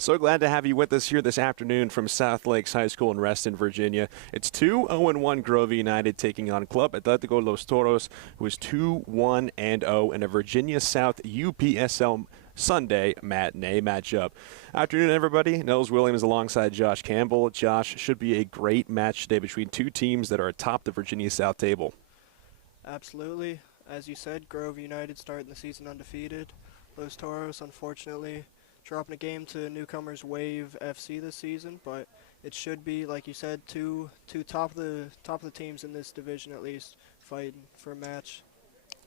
So glad to have you with us here this afternoon from South Lakes High School in Reston, Virginia. It's 2-0-1 Grove United taking on Club Atletico Los Toros, who is 2-1-0 in a Virginia South UPSL Sunday matinee matchup. Afternoon, everybody. Nels Williams alongside Josh Campbell. Josh, should be a great match today between two teams that are atop the Virginia South table. Absolutely. As you said, Grove United starting the season undefeated. Los Toros, unfortunately, dropping a game to newcomers Wave FC this season, but it should be, like you said, two top of the teams in this division at least fighting for a match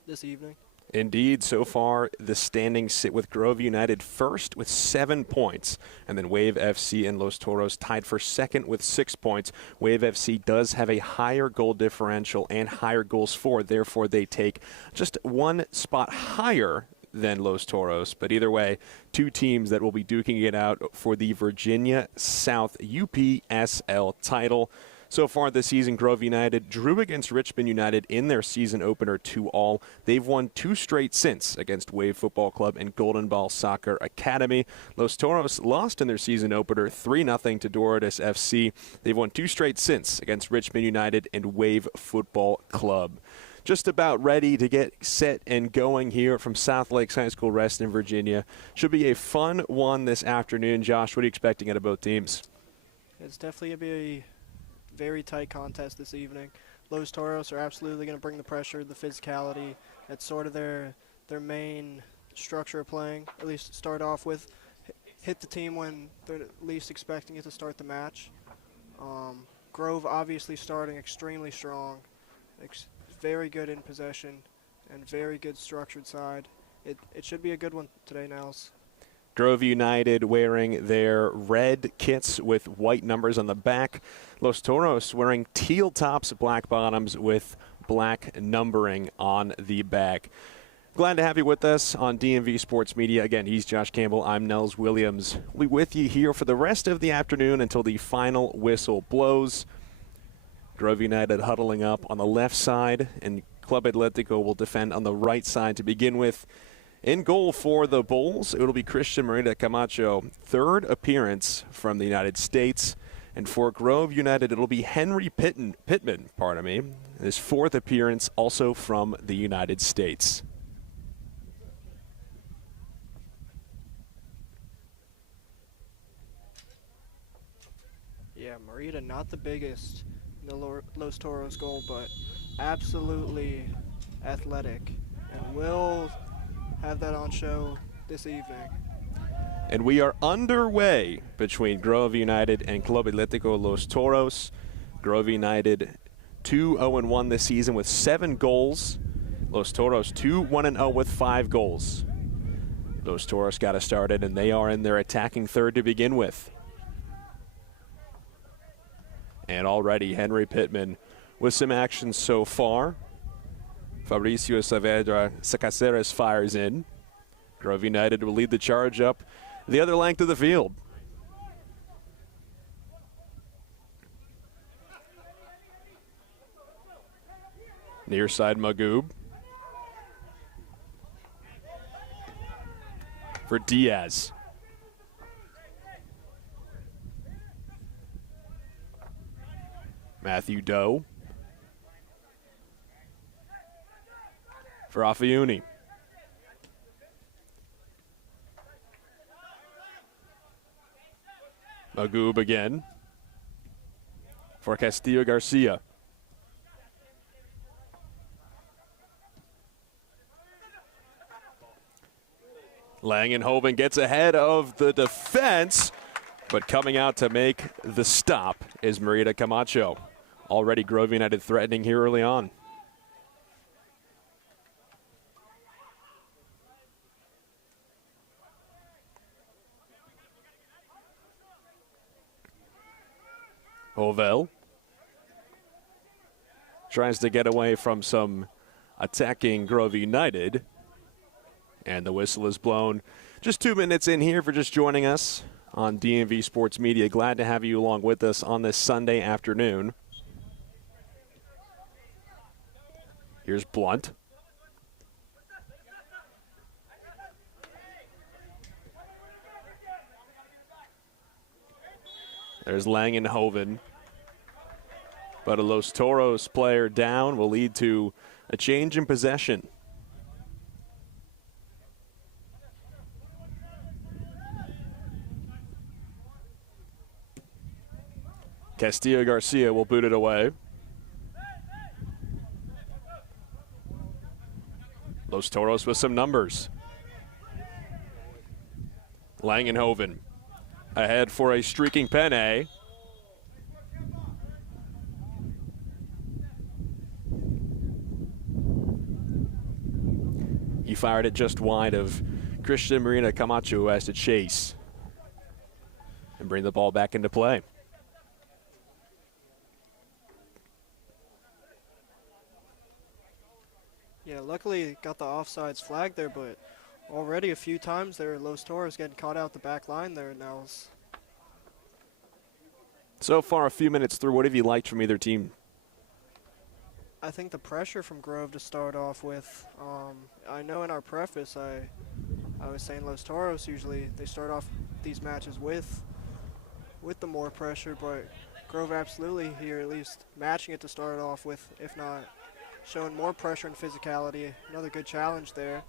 this evening. Indeed, so far the standings sit with Grove United first with 7 points, and then Wave FC and Los Toros tied for second with 6 points. Wave FC does have a higher goal differential and higher goals for, therefore they take just one spot higher than Los Toros. But either way, two teams that will be duking it out for the Virginia South UPSL title. So far this season, Grove United drew against Richmond United in their season opener 2-2. They've won 2 straight since against Wave Football Club and Golden Ball Soccer Academy. Los Toros lost in their season opener 3-0 to Dorados FC. They've won 2 straight since against Richmond United and Wave Football Club. Just about ready to get set and going here from South Lakes High School, Reston, Virginia. Should be a fun one this afternoon. Josh, what are you expecting out of both teams? It's definitely going to be a very tight contest this evening. Los Toros are absolutely going to bring the pressure, the physicality. That's sort of their main structure of playing, at least start off with. Hit the team when they're least expecting it to start the match. Grove obviously starting extremely strong. Very good in possession and very good structured side. It should be a good one today, Nels. Grove United wearing their red kits with white numbers on the back. Los Toros wearing teal tops, black bottoms with black numbering on the back. Glad to have you with us on DMV Sports Media. Again, he's Josh Campbell. I'm Nels Williams. We'll be with you here for the rest of the afternoon until the final whistle blows. Grove United huddling up on the left side, and Club Atletico will defend on the right side to begin with. In goal for the Bulls, it will be Christian Merida Camacho, third appearance from the United States. And for Grove United, it'll be Henry Pittman, his fourth appearance also from the United States. Yeah, Merida not the biggest in the Los Toros goal, but absolutely athletic, and will have that on show this evening. And we are underway between Grove United and Club Atletico Los Toros. Grove United 2-0-1 this season with 7 goals. Los Toros 2-1-0 with 5 goals. Los Toros got us started, and they are in their attacking third to begin with. And already Henry Pittman with some action so far. Fabricio Saavedra Caceres fires in. Grove United will lead the charge up the other length of the field. Near side Magoob. For Diaz. Matthew Doe. For Afayuni. Magoob again. For Castillo Garcia. Langenhoven gets ahead of the defense, but coming out to make the stop is Merida Camacho. Already Grove United threatening here early on. Hovel tries to get away from some attacking Grove United. And the whistle is blown. Just 2 minutes in here for just joining us on DMV Sports Media. Glad to have you along with us on this Sunday afternoon. Here's Blunt. There's Langenhoven. But a Los Toros player down will lead to a change in possession. Castillo Garcia will boot it away. Los Toros with some numbers. Langenhoven ahead for a streaking penne. He fired it just wide of Christian Marina Camacho, who has to chase and bring the ball back into play. Yeah, luckily got the offsides flag there, but already a few times there, Los Toros getting caught out the back line there, Nels. So far, a few minutes through, what have you liked from either team? I think the pressure from Grove to start off with. I know in our preface I was saying Los Toros usually they start off these matches with the more pressure, but Grove absolutely here at least matching it to start off with, if not showing more pressure and physicality. Another good challenge there.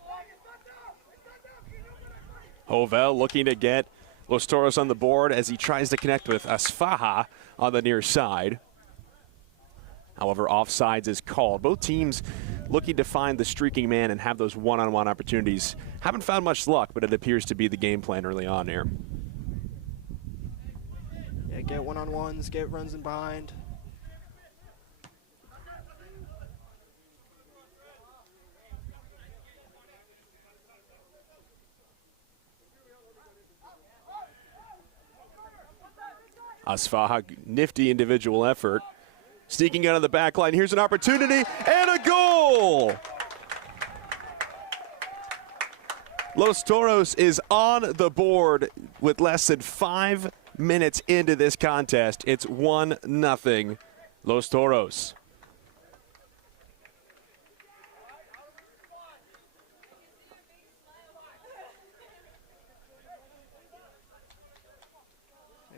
Hovell looking to get Los Toros on the board as he tries to connect with Asfaha on the near side. However, offsides is called. Both teams looking to find the streaking man and have those one-on-one opportunities. Haven't found much luck, but it appears to be the game plan early on here. Yeah, get one-on-ones, get runs in behind. Asfaha, nifty individual effort. Sneaking out of the back line. Here's an opportunity and a goal! Los Toros is on the board with less than 5 minutes into this contest. It's 1-0 Los Toros.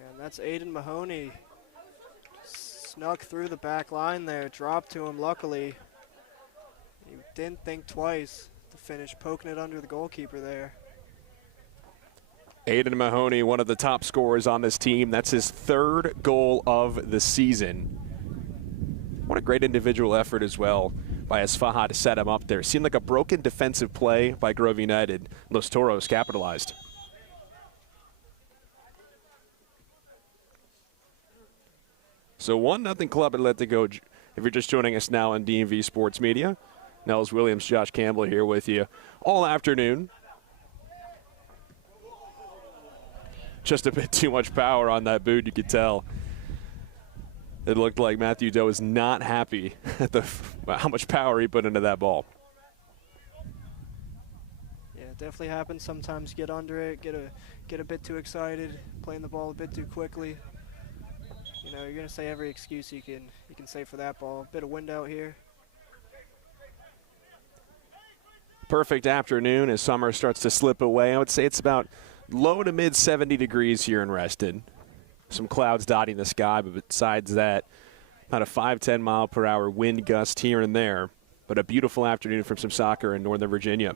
And that's Aiden Mahoney. Snuck through the back line there, dropped to him luckily. He didn't think twice to finish poking it under the goalkeeper there. Aiden Mahoney, one of the top scorers on this team. That's his 3rd goal of the season. What a great individual effort as well by Asfaha to set him up there. Seemed like a broken defensive play by Grove United. Los Toros capitalized. So 1-0 Club Atletico. If you're just joining us now on DMV Sports Media, Nels Williams, Josh Campbell here with you all afternoon. Just a bit too much power on that boot, you could tell. It looked like Matthew Doe is not happy at how much power he put into that ball. Yeah, it definitely happens. Sometimes get under it, get a bit too excited, playing the ball a bit too quickly. You know, you're gonna say every excuse you can say for that ball. A bit of wind out here. Perfect afternoon as summer starts to slip away. I would say it's about low to mid 70 degrees here in Reston. Some clouds dotting the sky, but besides that, about a 5-10 mile per hour wind gust here and there. But a beautiful afternoon from some soccer in Northern Virginia.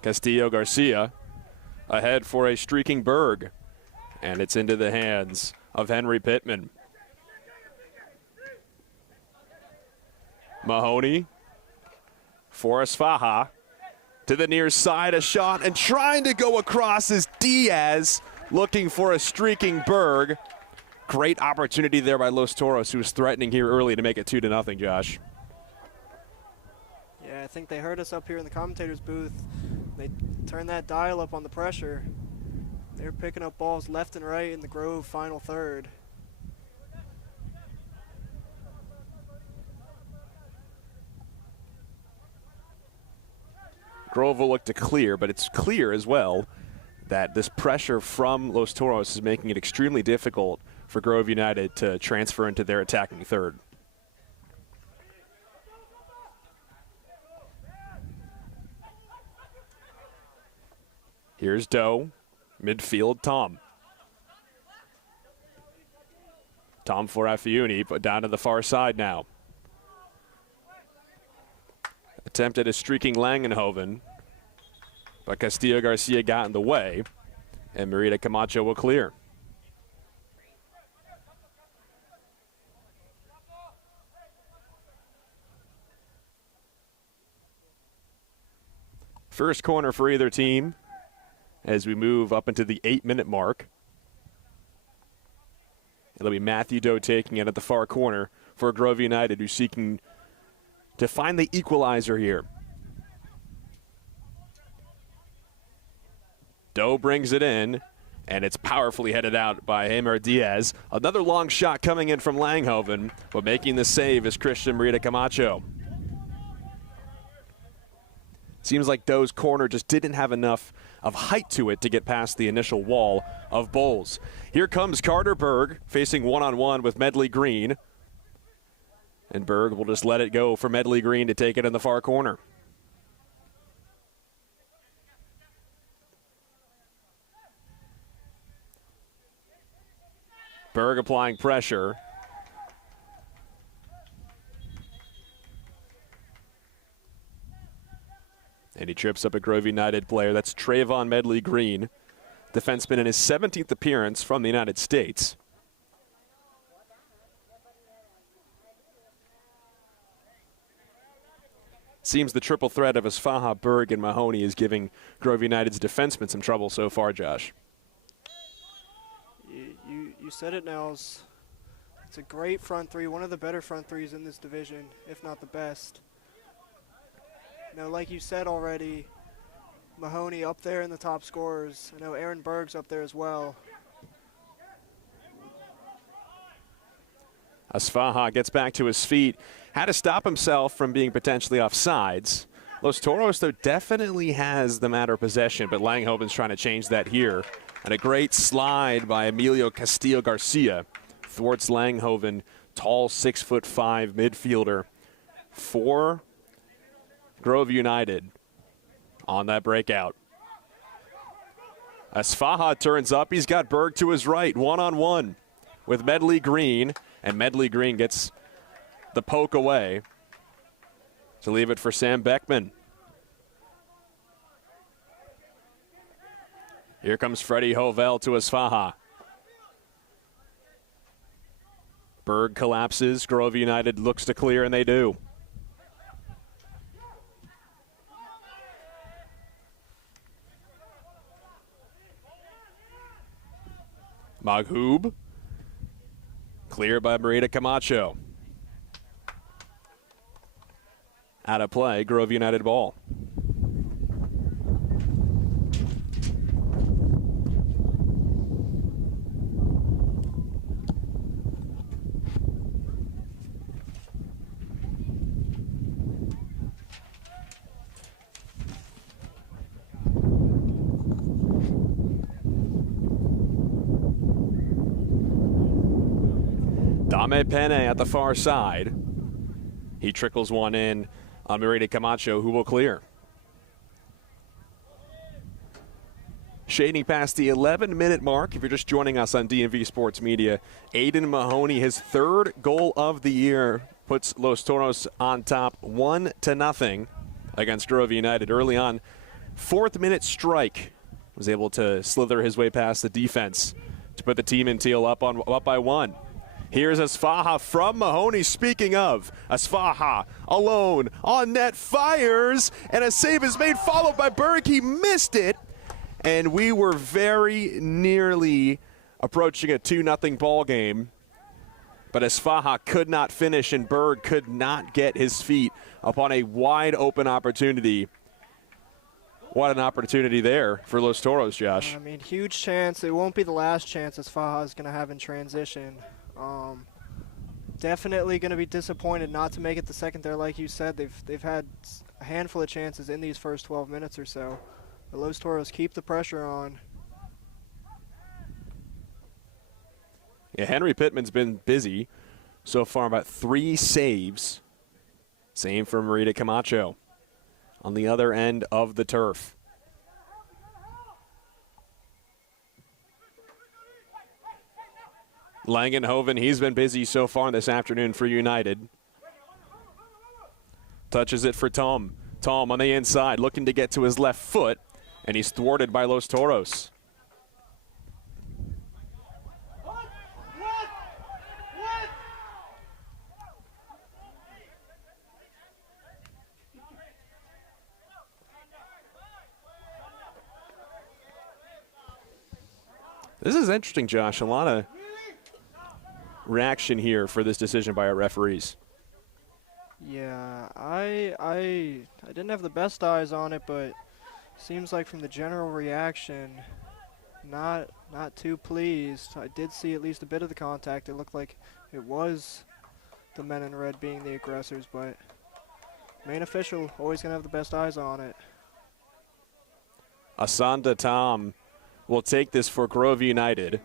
Castillo Garcia ahead for a streaking Berg. And it's into the hands of Henry Pittman. Mahoney for Asfaha to the near side, a shot, and trying to go across is Diaz, looking for a streaking Berg. Great opportunity there by Los Toros, who was threatening here early to make it 2-0, Josh. Yeah, I think they heard us up here in the commentator's booth. They turned that dial up on the pressure. They were picking up balls left and right in the Grove final third. Grove will look to clear, but it's clear as well that this pressure from Los Toros is making it extremely difficult for Grove United to transfer into their attacking third. Here's Doe. Midfield, Tom. Tom for Affiuni, but down to the far side now. Attempted a streaking Langenhoven, but Castillo Garcia got in the way, and Merida Camacho will clear. First corner for either team as we move up into the 8-minute mark. It'll be Matthew Doe taking it at the far corner for Grove United, who's seeking to find the equalizer here. Doe brings it in, and it's powerfully headed out by Hamer Diaz. Another long shot coming in from Langhoven, but making the save is Christian Merida Camacho. Seems like Doe's corner just didn't have enough of height to it to get past the initial wall of Bowles. Here comes Carter Berg facing one-on-one with Medley Green. And Berg will just let it go for Medley Green to take it in the far corner. Berg applying pressure. And he trips up a Grove United player. That's Trayvon Medley Green, defenseman in his 17th appearance from the United States. Seems the triple threat of Asfaha, Berg, and Mahoney is giving Grove United's defensemen some trouble so far, Josh. You said it, Nels. It's a great front three, one of the better front threes in this division, if not the best. Now, like you said already, Mahoney up there in the top scorers. I know Aaron Berg's up there as well. Asfaha gets back to his feet. Had to stop himself from being potentially offsides. Los Toros, though, definitely has the matter of possession, but Langhoven's trying to change that here. And a great slide by Emilio Castillo Garcia thwarts Langhoven, tall 6'5" midfielder for Grove United on that breakout. Asfaha turns up. He's got Berg to his right, one-on-one with Medley Green, and Medley Green gets the poke away to leave it for Sam Beckman. Here comes Freddie Hovell to Asfaha. Berg collapses. Grove United looks to clear, and they do. Maghoob. Clear by Merida Camacho. Out of play, Grove United ball. Dame Penne at the far side. He trickles one in on Merida Camacho, who will clear. Shading past the 11-minute mark, if you're just joining us on DMV Sports Media, Aiden Mahoney, his third goal of the year, puts Los Toros on top 1-0 against Grove United early on. Fourth-minute strike was able to slither his way past the defense to put the team in teal up by one. Here's Asfaha from Mahoney. Speaking of, Asfaha alone on net, fires, and a save is made, followed by Berg. He missed it, and we were very nearly approaching a 2-0 ball game. But Asfaha could not finish, and Berg could not get his feet upon a wide open opportunity. What an opportunity there for Los Toros, Josh. I mean, huge chance. It won't be the last chance Asfaha is going to have in transition. Definitely going to be disappointed not to make it the second there. Like you said, they've had a handful of chances in these first 12 minutes or so. The Los Toros keep the pressure on. Yeah, Henry Pittman's been busy so far, about 3 saves. Same for Merida Camacho on the other end of the turf. Langenhoven, he's been busy so far this afternoon for United. Touches it for Tom. Tom on the inside, looking to get to his left foot, and he's thwarted by Los Toros. This is interesting, Josh. A lot of reaction here for this decision by our referees. Yeah, I didn't have the best eyes on it, but seems like from the general reaction, not too pleased. I did see at least a bit of the contact. It looked like it was the men in red being the aggressors, but main official always gonna have the best eyes on it. Asanda Tom will take this for Grove United.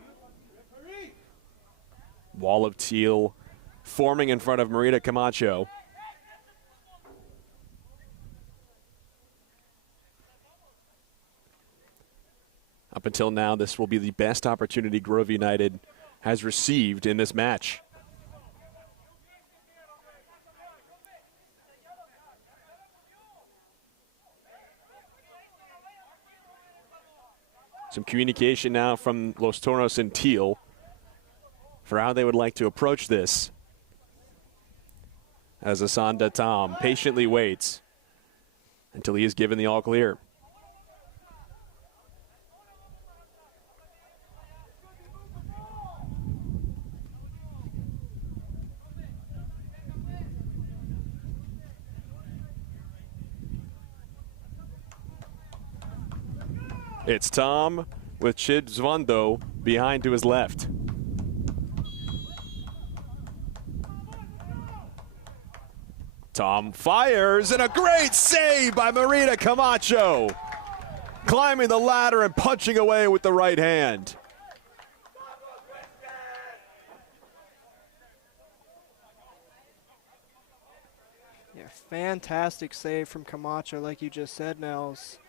Wall of teal forming in front of Marita Camacho. Up until now, this will be the best opportunity Grove United has received in this match. Some communication now from Los Toros and Teal for how they would like to approach this. As Asanda Tom patiently waits until he is given the all clear. It's Tom with Chidzvando behind to his left. Tom fires, and a great save by Marita Camacho. Climbing the ladder and punching away with the right hand. Yeah, fantastic save from Camacho, like you just said, Nels.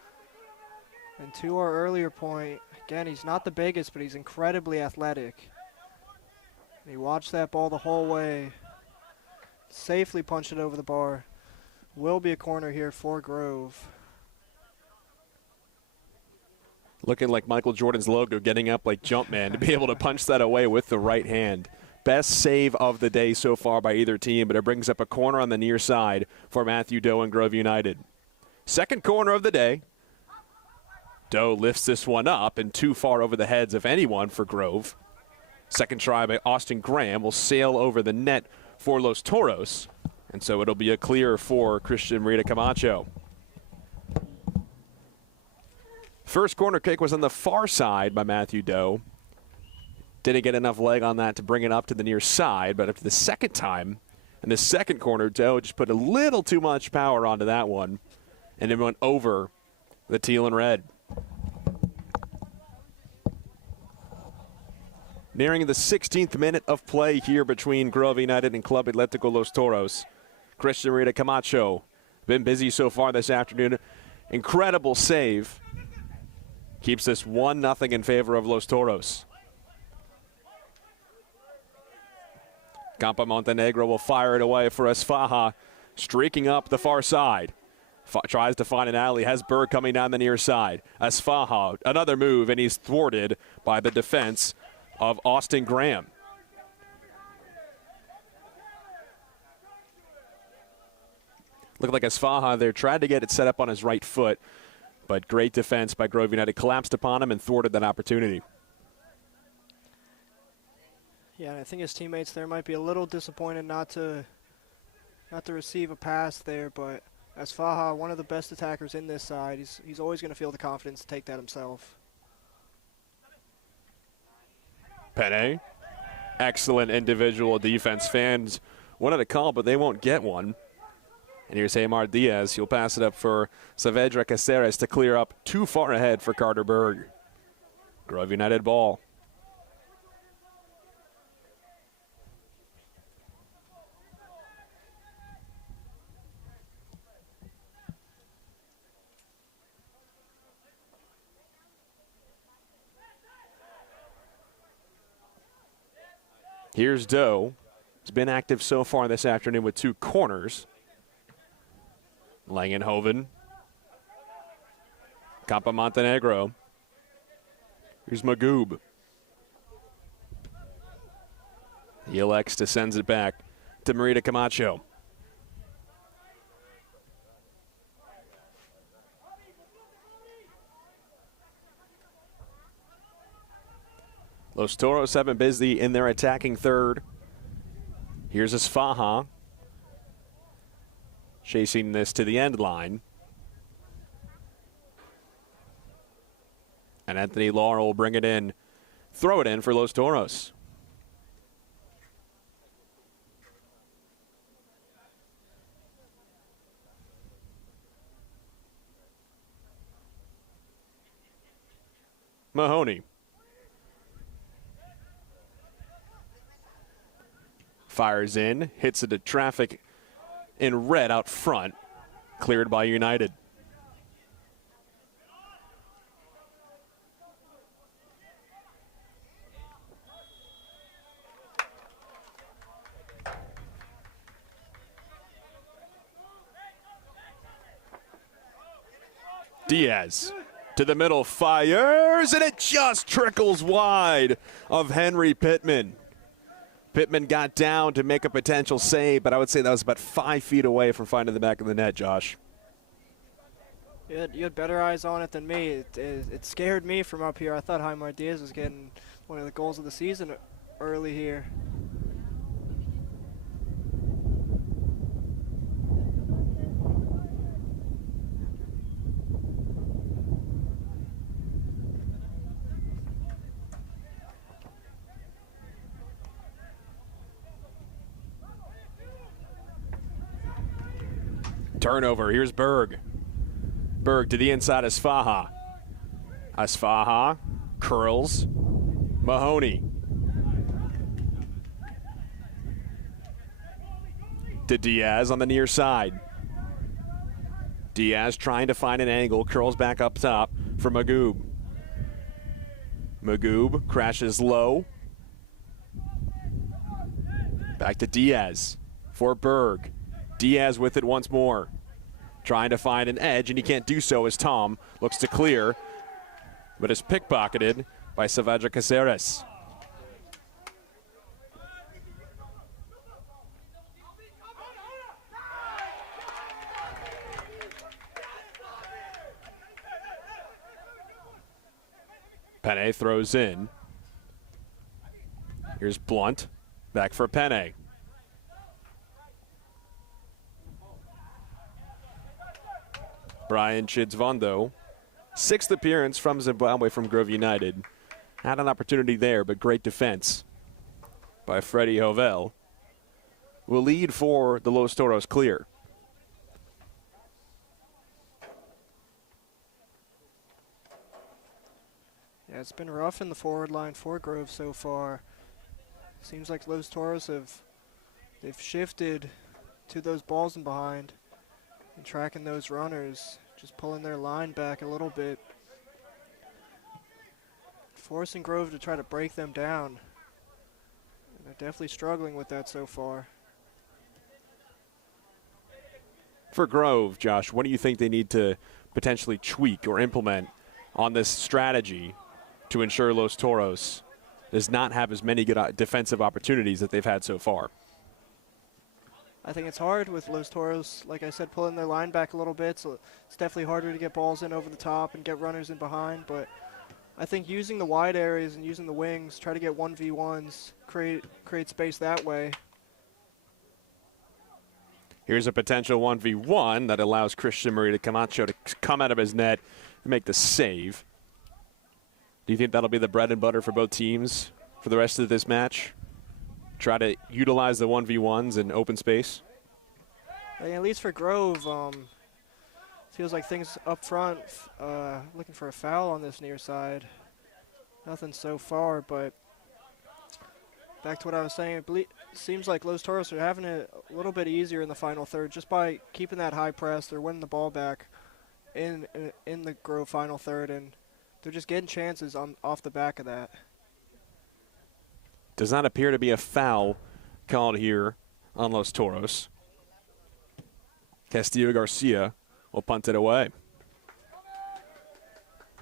And to our earlier point, again, he's not the biggest, but he's incredibly athletic. And he watched that ball the whole way. Safely punched it over the bar. Will be a corner here for Grove. Looking like Michael Jordan's logo, getting up like Jumpman to be able to punch that away with the right hand. Best save of the day so far by either team, but it brings up a corner on the near side for Matthew Doe and Grove United. Second corner of the day. Doe lifts this one up and too far over the heads of anyone for Grove. Second try by Austin Graham will sail over the net for Los Toros, and so it'll be a clear for Christian Marita Camacho. First corner kick was on the far side by Matthew Doe. Didn't get enough leg on that to bring it up to the near side, but up to the second time, in the second corner, Doe just put a little too much power onto that one, and it went over the teal and red. Nearing the 16th minute of play here between Grove United and Club Atlético Los Toros. Christian Marita Camacho been busy so far this afternoon. Incredible save. Keeps this 1-0 in favor of Los Toros. Campa Montenegro will fire it away for Esfaja, streaking up the far side. Tries to find an alley, has Berg coming down the near side. Esfaja, another move, and he's thwarted by the defense of Austin Graham. Looked like Esfaja there tried to get it set up on his right foot, but great defense by Grove United. Collapsed upon him and thwarted that opportunity. Yeah, I think his teammates there might be a little disappointed not to receive a pass there, but Esfaja, one of the best attackers in this side, he's always going to feel the confidence to take that himself. Penne, excellent individual defense. Fans wanted a call, but they won't get one. And here's Hamar Diaz. He'll pass it up for Saavedra Caceres to clear up too far ahead for Carter Berg. Grove United ball. Here's Doe. He's been active so far this afternoon with 2 corners. Langenhoven. Campa Montenegro. Here's Magoob. He elects to send it back to Marita Camacho. Los Toros have been busy in their attacking third. Here's Esfaha chasing this to the end line. And Anthony Laurel will bring it in, throw it in for Los Toros. Mahoney. Fires in, hits it to traffic in red out front, cleared by United. Diaz to the middle, fires, and it just trickles wide of Henry Pittman. Pittman got down to make a potential save, but I would say that was about 5 feet away from finding the back of the net, Josh. You had better eyes on it than me. It scared me from up here. I thought Jaimar Diaz was getting one of the goals of the season early here. Turnover. Here's Berg. Berg to the inside, Esfaha. Esfaha curls. Mahoney. To Diaz on the near side. Diaz trying to find an angle, curls back up top for Magoob. Magoob crashes low. Back to Diaz for Berg. Diaz with it once more. Trying to find an edge, and he can't do so as Tom looks to clear, but is pickpocketed by Saavedra Caceres. Penne throws in. Here's Blunt. Back for Penne. Brian Chidzvondo, 6th appearance from Zimbabwe from Grove United. Had an opportunity there, but great defense by Freddie Hovell. Will lead for the Los Toros clear. Yeah, it's been rough in the forward line for Grove so far. Seems like Los Toros they've shifted to those balls in behind and tracking those runners, just pulling their line back a little bit, forcing Grove to try to break them down. And they're definitely struggling with that so far. For Grove, Josh, what do you think they need to potentially tweak or implement on this strategy to ensure Los Toros does not have as many good defensive opportunities that they've had so far? I think it's hard with Los Toros, like I said, pulling their line back a little bit, so it's definitely harder to get balls in over the top and get runners in behind, but I think using the wide areas and using the wings, try to get 1v1s, create space that way. Here's a potential 1v1 that allows Christian Marita Camacho to come out of his net and make the save. Do you think that'll be the bread and butter for both teams for the rest of this match? Try to utilize the 1v1s in open space? I think at least for Grove, feels like things up front, looking for a foul on this near side. Nothing so far, but back to what I was saying, it seems like Los Toros are having it a little bit easier in the final third just by keeping that high press. They're winning the ball back in the Grove final third, and they're just getting chances off the back of that. Does not appear to be a foul called here on Los Toros. Castillo Garcia will punt it away.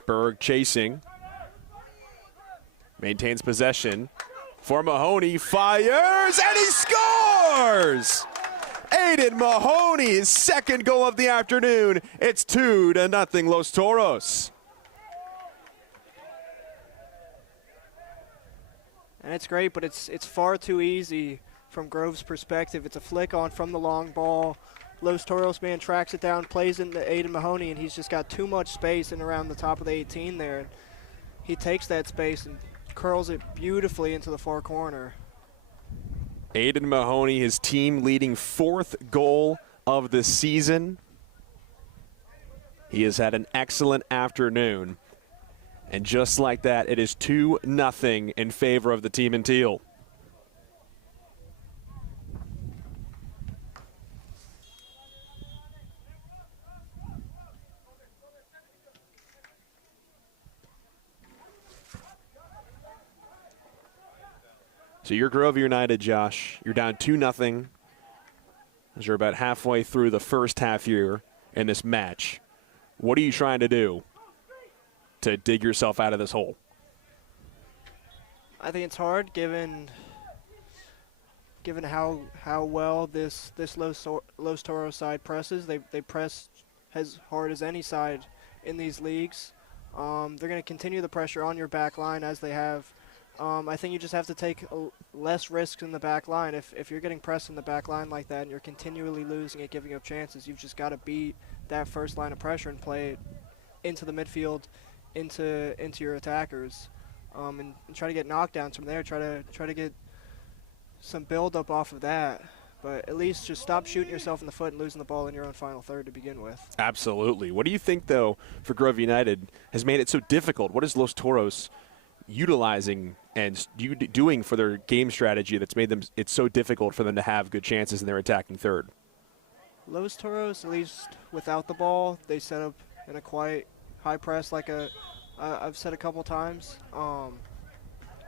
Berg chasing. Maintains possession. For Mahoney, fires, and he scores! Aiden Mahoney, his second goal of the afternoon. It's 2-0 Los Toros. And it's great, but it's far too easy from Grove's perspective. It's a flick on from the long ball. Los Toros man tracks it down, plays into Aiden Mahoney, and he's just got too much space in around the top of the 18 there. He takes that space and curls it beautifully into the far corner. Aiden Mahoney, his team leading 4th goal of the season. He has had an excellent afternoon. And just like that, it is 2-0 in favor of the team in teal. So you're Grove United, Josh. You're down 2-0 as you're about halfway through the first half here in this match. What are you trying to do to dig yourself out of this hole? I think it's hard given how well this Los Toros side presses. They press as hard as any side in these leagues. They're going to continue the pressure on your back line as they have. I think you just have to take less risks in the back line. If you're getting pressed in the back line like that and you're continually losing it, giving up chances, you've just got to beat that first line of pressure and play it into the midfield, into your attackers, and try to get knockdowns from there. Try to get some build up off of that. But at least just stop shooting yourself in the foot and losing the ball in your own final third to begin with. Absolutely. What do you think, though, for Grove United has made it so difficult? What is Los Toros utilizing and doing for their game strategy that's made them it's so difficult for them to have good chances in their attacking third? Los Toros, at least without the ball, they set up in a quiet high press like I've said a couple times.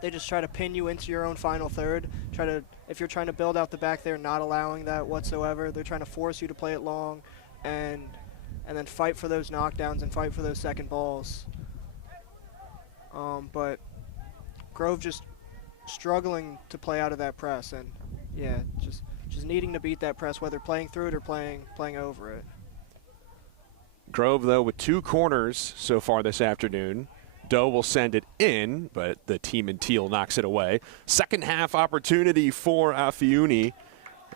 They just try to pin you into your own final third. If you're trying to build out the back there, not allowing that whatsoever. They're trying to force you to play it long and then fight for those knockdowns and fight for those second balls. But Grove just struggling to play out of that press, and yeah, just needing to beat that press, whether playing through it or playing over it. Grove, though, with 2 corners so far this afternoon. Doe will send it in, but the team in teal knocks it away. Second half opportunity for Alfiuni,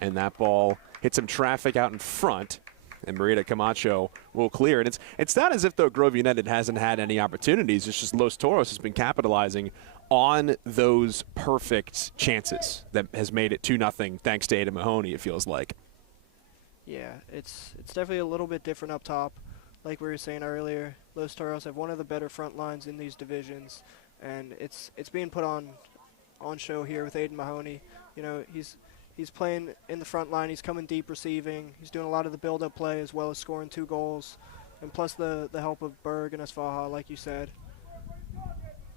and that ball hit some traffic out in front, and Marita Camacho will clear. And it's not as if, though, Grove United hasn't had any opportunities. It's just Los Toros has been capitalizing on those perfect chances that has made it 2-0 thanks to Aiden Mahoney, it feels like. Yeah, it's definitely a little bit different up top. Like we were saying earlier, Los Toros have one of the better front lines in these divisions, and it's being put on show here with Aiden Mahoney. You know, he's playing in the front line, he's coming deep receiving, he's doing a lot of the build-up play as well as scoring 2 goals, and plus the help of Berg and Asfaha, like you said.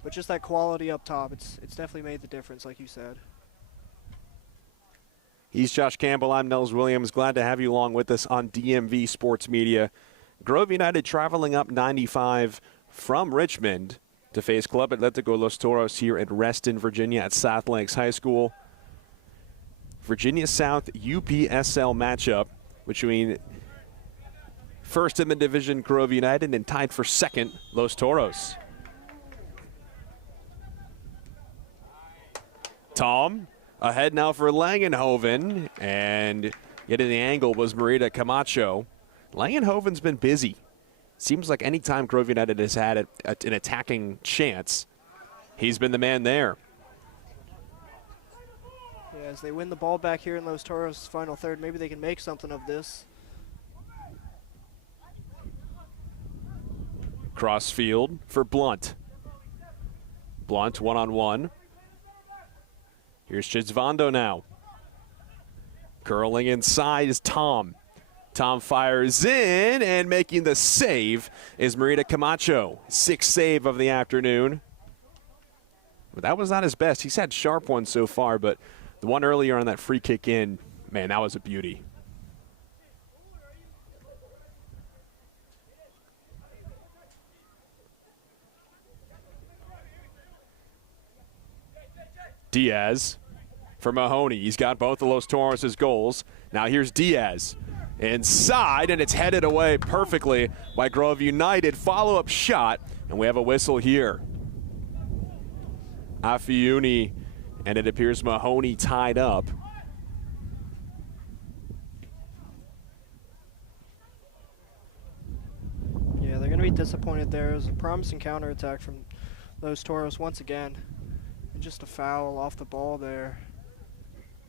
But just that quality up top, it's definitely made the difference, like you said. He's Josh Campbell. I'm Nels Williams. Glad to have you along with us on DMV Sports Media. Grove United traveling up 95 from Richmond to face Club Atletico Los Toros here in Reston, Virginia at South Lakes High School. Virginia South UPSL matchup between first in the division Grove United and tied for second Los Toros. Tom ahead now for Langenhoven, and getting the angle was Marita Camacho. Langenhoven's been busy. Seems like any time Grove United has had an attacking chance, he's been the man there. Yeah, as they win the ball back here in Los Toros' final third, maybe they can make something of this. Crossfield for Blunt. Blunt one-on-one. Here's Chidzvando now. Curling inside is Tom. Tom fires in, and making the save is Marita Camacho. 6th save of the afternoon. But that was not his best. He's had sharp ones so far, but the one earlier on that free kick in, man, that was a beauty. Diaz for Mahoney. He's got both of Los Toros' goals. Now here's Diaz. Inside, and it's headed away perfectly by Grove United. Follow-up shot, and we have a whistle here. Afiuni, and it appears Mahoney tied up. Yeah, they're going to be disappointed there. It was a promising counterattack from Los Toros once again. And just a foul off the ball there.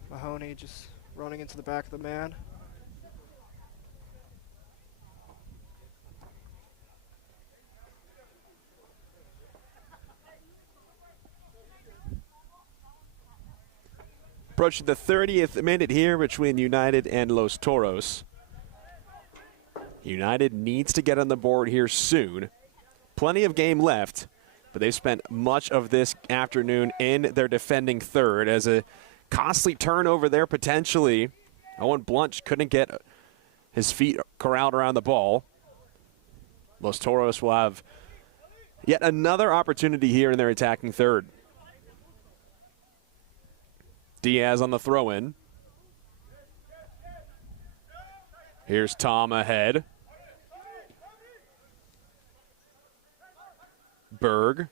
Mahoney just running into the back of the man. Approaching the 30th minute here between United and Los Toros. United needs to get on the board here soon. Plenty of game left, but they've spent much of this afternoon in their defending third as a costly turnover there potentially. Owen Blunt couldn't get his feet corralled around the ball. Los Toros will have yet another opportunity here in their attacking third. Diaz on the throw-in. Here's Tom ahead. Berg.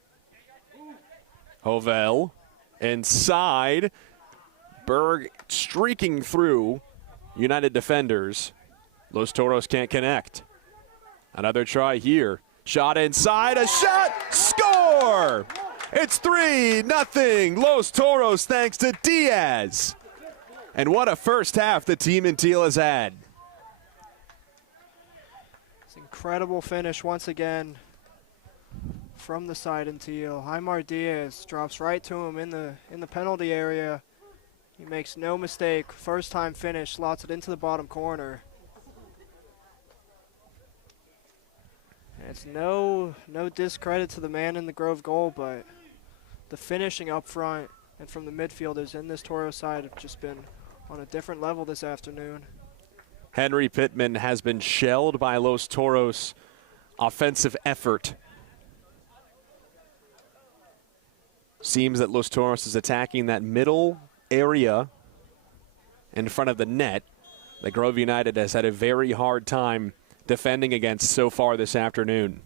Hovell. Inside. Berg streaking through United defenders. Los Toros can't connect. Another try here. Shot inside. A shot. Score! It's 3-0 Los Toros thanks to Diaz. And what a first half the team in teal has had. It's an incredible finish once again from the side in teal. Aymar Diaz drops right to him in the penalty area. He makes no mistake. First time finish, slots it into the bottom corner. And it's no discredit to the man in the Grove goal, but the finishing up front and from the midfielders in this Toro side have just been on a different level this afternoon. Henry Pittman has been shelled by Los Toros' offensive effort. Seems that Los Toros is attacking that middle area in front of the net that Grove United has had a very hard time defending against so far this afternoon.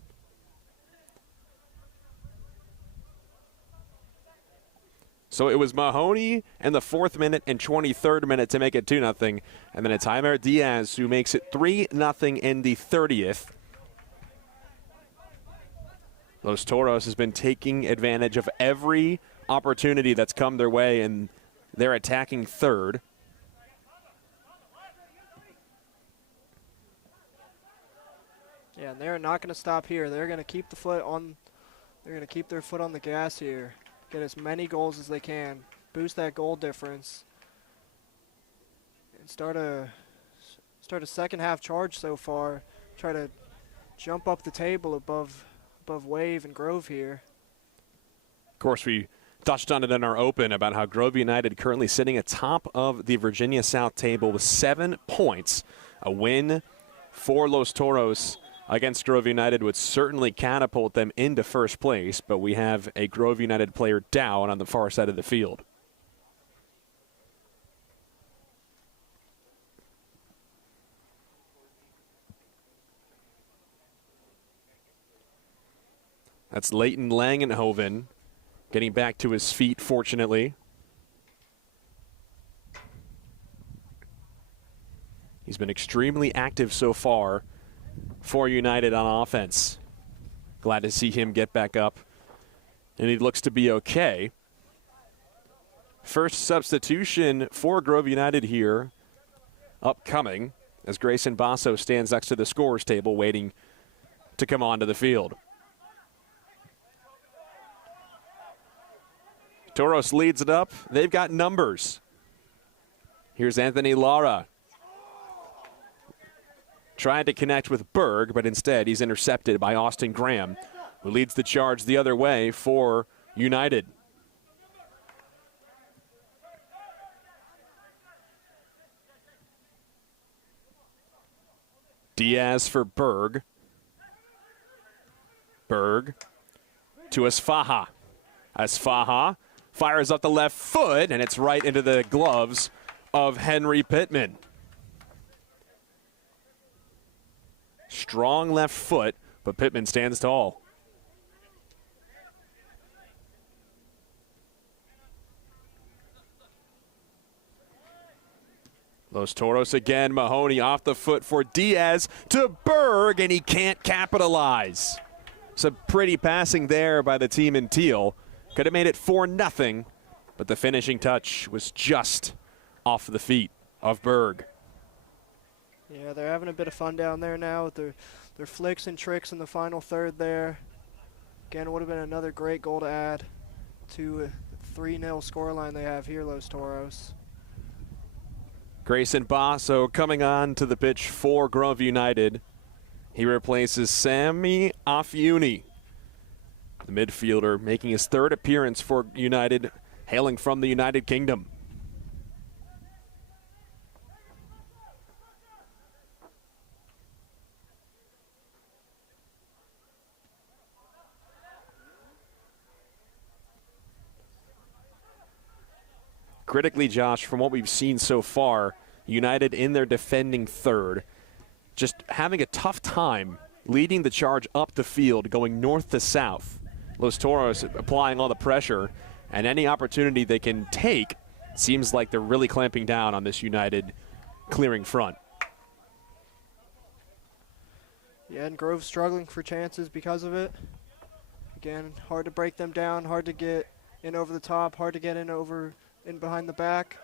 So it was Mahoney in the 4th minute and 23rd minute to make it 2-0. And then it's Aymar Diaz who makes it 3-0 in the 30th. Los Toros has been taking advantage of every opportunity that's come their way, and they're attacking third. Yeah, and they're not going to stop here. They're going to keep the foot on. They're going to keep their foot on the gas here. Get as many goals as they can. Boost that goal difference. And start a second half charge so far. Try to jump up the table above Wave and Grove here. Of course, we touched on it in our open about how Grove United currently sitting atop of the Virginia South table with 7 points. A win for Los Toros against Grove United would certainly catapult them into first place, but we have a Grove United player down on the far side of the field. That's Leighton Langenhoven getting back to his feet, fortunately. He's been extremely active so far for United on offense. Glad to see him get back up, and he looks to be okay. First substitution for Grove United here upcoming as Grayson Basso stands next to the scorer's table waiting to come onto the field. Toros leads it up. They've got numbers. Here's Anthony Lara trying to connect with Berg, but instead he's intercepted by Austin Graham, who leads the charge the other way for United. Diaz for Berg. Berg to Asfaha. Asfaha fires up the left foot, and it's right into the gloves of Henry Pittman. Strong left foot, but Pittman stands tall. Los Toros again. Mahoney off the foot for Diaz to Berg, and he can't capitalize. Some pretty passing there by the team in teal. Could have made it 4-0, but the finishing touch was just off the feet of Berg. Yeah, they're having a bit of fun down there now with their flicks and tricks in the final third there. Again, would have been another great goal to add to a 3-0 scoreline they have here, Los Toros. Grayson Basso coming on to the pitch for Grove United. He replaces Sammy Afiuni, the midfielder, making his third appearance for United, hailing from the United Kingdom. Critically, Josh, from what we've seen so far, United in their defending third, just having a tough time leading the charge up the field, going north to south. Los Toros applying all the pressure, and any opportunity they can take, seems like they're really clamping down on this United clearing front. Yeah, and Grove's struggling for chances because of it. Again, hard to break them down, hard to get in over the top, hard to get in behind the back.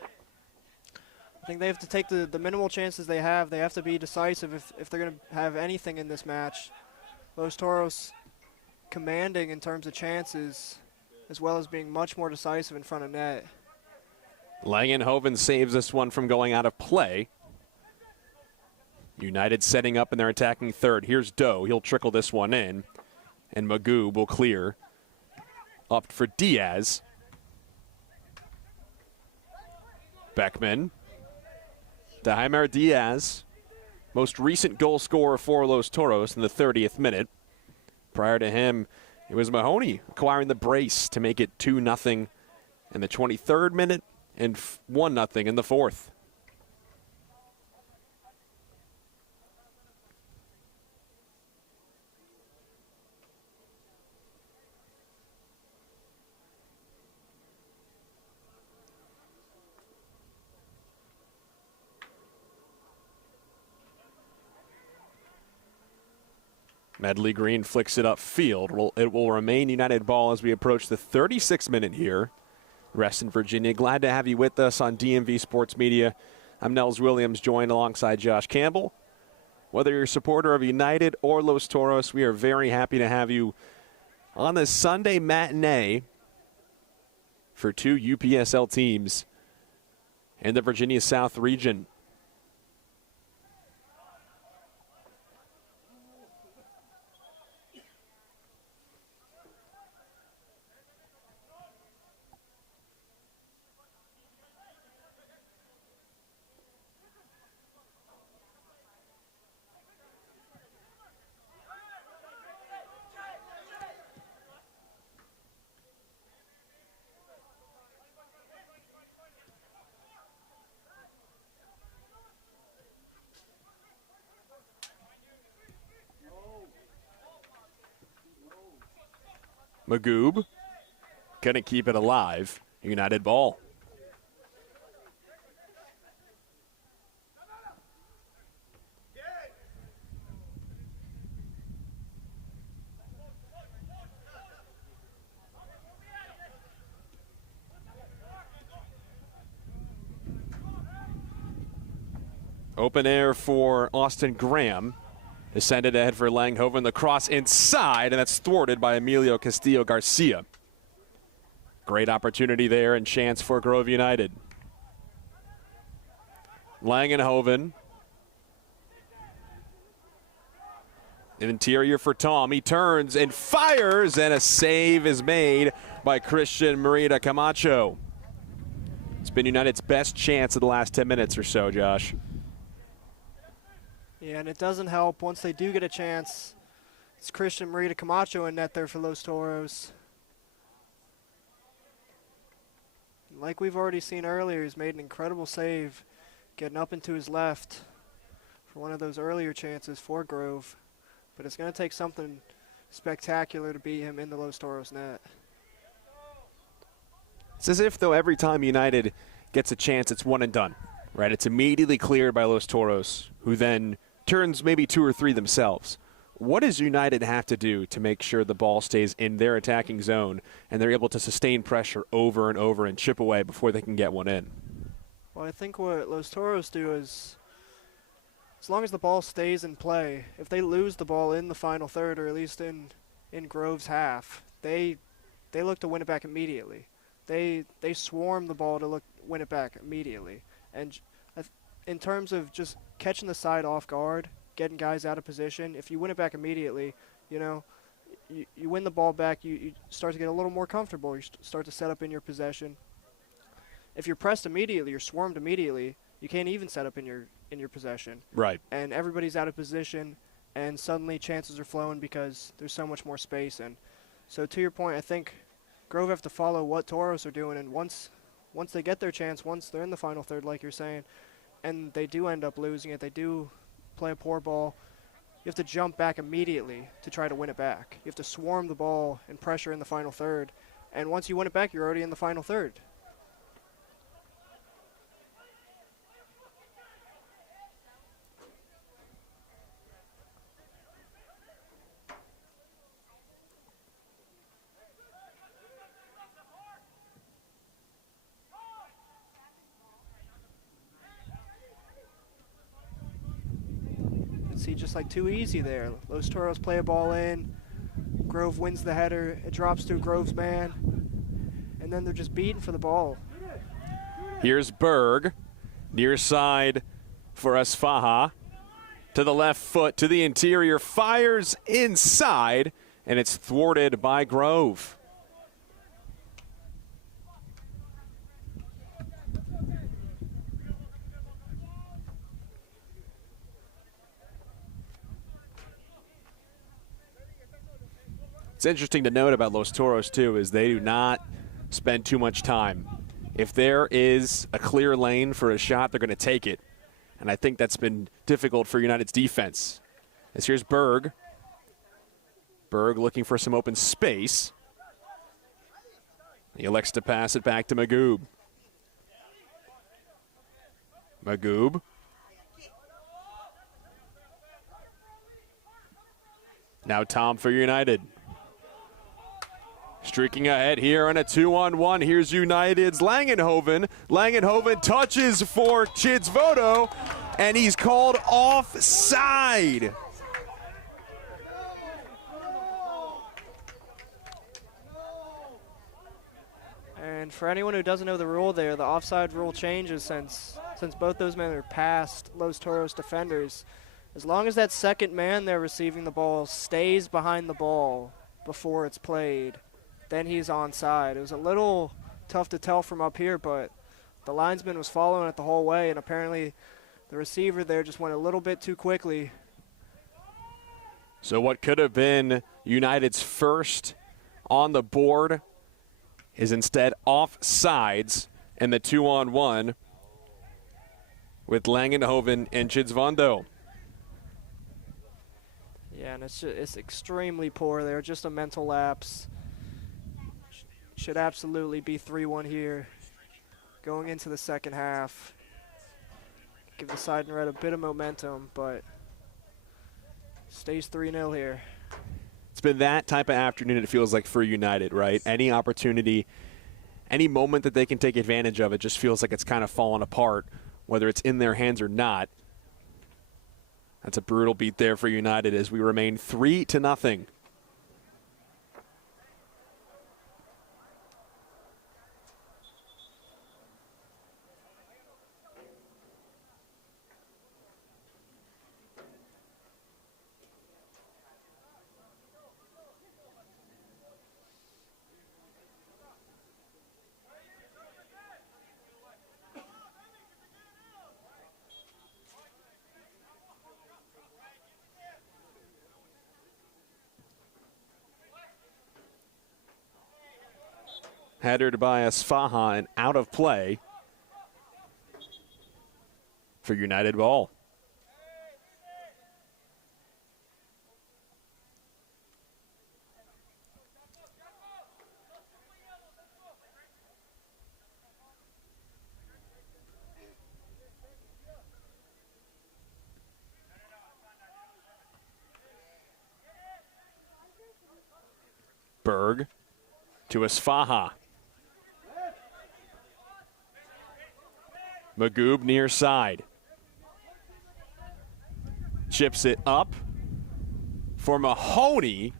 I think they have to take the minimal chances they have. They have to be decisive if they're going to have anything in this match. Los Toros commanding in terms of chances, as well as being much more decisive in front of net. Langenhoven saves this one from going out of play. United setting up in their attacking third. Here's Doe. He'll trickle this one in, and Magoob will clear. Up for Diaz. Beckman. Daimer Diaz, most recent goal scorer for Los Toros in the 30th minute. Prior to him, it was Mahoney acquiring the brace to make it 2-0 in the 23rd minute and 1-0 in the 4th. Medley Green flicks it upfield. It will remain United ball as we approach the 36th minute here. Reston, Virginia. Glad to have you with us on DMV Sports Media. I'm Nels Williams, joined alongside Josh Campbell. Whether you're a supporter of United or Los Toros, we are very happy to have you on this Sunday matinee for two UPSL teams in the Virginia South region. Magoob going to keep it alive. United ball. Open air for Austin Graham. Descended ahead for Langhoven. The cross inside, and that's thwarted by Emilio Castillo Garcia. Great opportunity there and chance for Grove United. Langenhoven. Interior for Tom. He turns and fires, and a save is made by Christian Merida Camacho. It's been United's best chance of the last 10 minutes or so, Josh. Yeah, and it doesn't help once they do get a chance. It's Christian Marita Camacho in net there for Los Toros. Like we've already seen earlier, he's made an incredible save getting up into his left for one of those earlier chances for Grove. But it's going to take something spectacular to beat him in the Los Toros net. It's as if, though, every time United gets a chance, it's one and done, right? It's immediately cleared by Los Toros, who then turns maybe 2 or 3 themselves. What does United have to do to make sure the ball stays in their attacking zone and they're able to sustain pressure over and over and chip away before they can get one in? Well, I think what Los Toros do is, as long as the ball stays in play, if they lose the ball in the final third, or at least in Grove's half, they look to win it back immediately. They swarm the ball to win it back immediately. And in terms of just catching the side off guard, getting guys out of position, if you win it back immediately, you win the ball back, you start to get a little more comfortable. You start to set up in your possession. If you're pressed immediately, you're swarmed immediately, you can't even set up in your possession. Right. And everybody's out of position, and suddenly chances are flowing because there's so much more space. And so to your point, I think Grove have to follow what Toros are doing, and once they get their chance, once they're in the final third, like you're saying, and they do end up losing it, they do play a poor ball, you have to jump back immediately to try to win it back. You have to swarm the ball and pressure in the final third, and once you win it back, you're already in the final third. See, just like too easy there. Los Toros play a ball in. Grove wins the header. It drops to Grove's man. And then they're just beating for the ball. Here's Berg. Near side for Asfaha. To the left foot, to the interior. Fires inside. And it's thwarted by Grove. It's interesting to note about Los Toros, too, is they do not spend too much time. If there is a clear lane for a shot, they're going to take it. And I think that's been difficult for United's defense. As here's Berg. Berg looking for some open space. He elects to pass it back to Magoob. Magoob. Now Tom for United. Streaking ahead here on a 2-on-1. Here's United's Langenhoven. Langenhoven touches for Chidsvoto, and he's called offside. And for anyone who doesn't know the rule there, the offside rule changes since both those men are past Los Toros defenders. As long as that second man there receiving the ball stays behind the ball before it's played, then he's onside. It was a little tough to tell from up here, but the linesman was following it the whole way, and apparently the receiver there just went a little bit too quickly. So what could have been United's first on the board is instead offsides in the 2-on-1 with Langenhoven and Chidsvondo. Yeah, and it's extremely poor there, just a mental lapse. Should absolutely be 3-1 here going into the second half. Give the side in red a bit of momentum, but stays 3-0 here. It's been that type of afternoon, it feels like, for United, right? Any opportunity, any moment that they can take advantage of, it just feels like it's kind of fallen apart, whether it's in their hands or not. That's a brutal beat there for United as we remain 3-0. Headed by Asfaha and out of play for United ball. Berg to Asfaha. Magoob near side. Chips it up for Mahoney.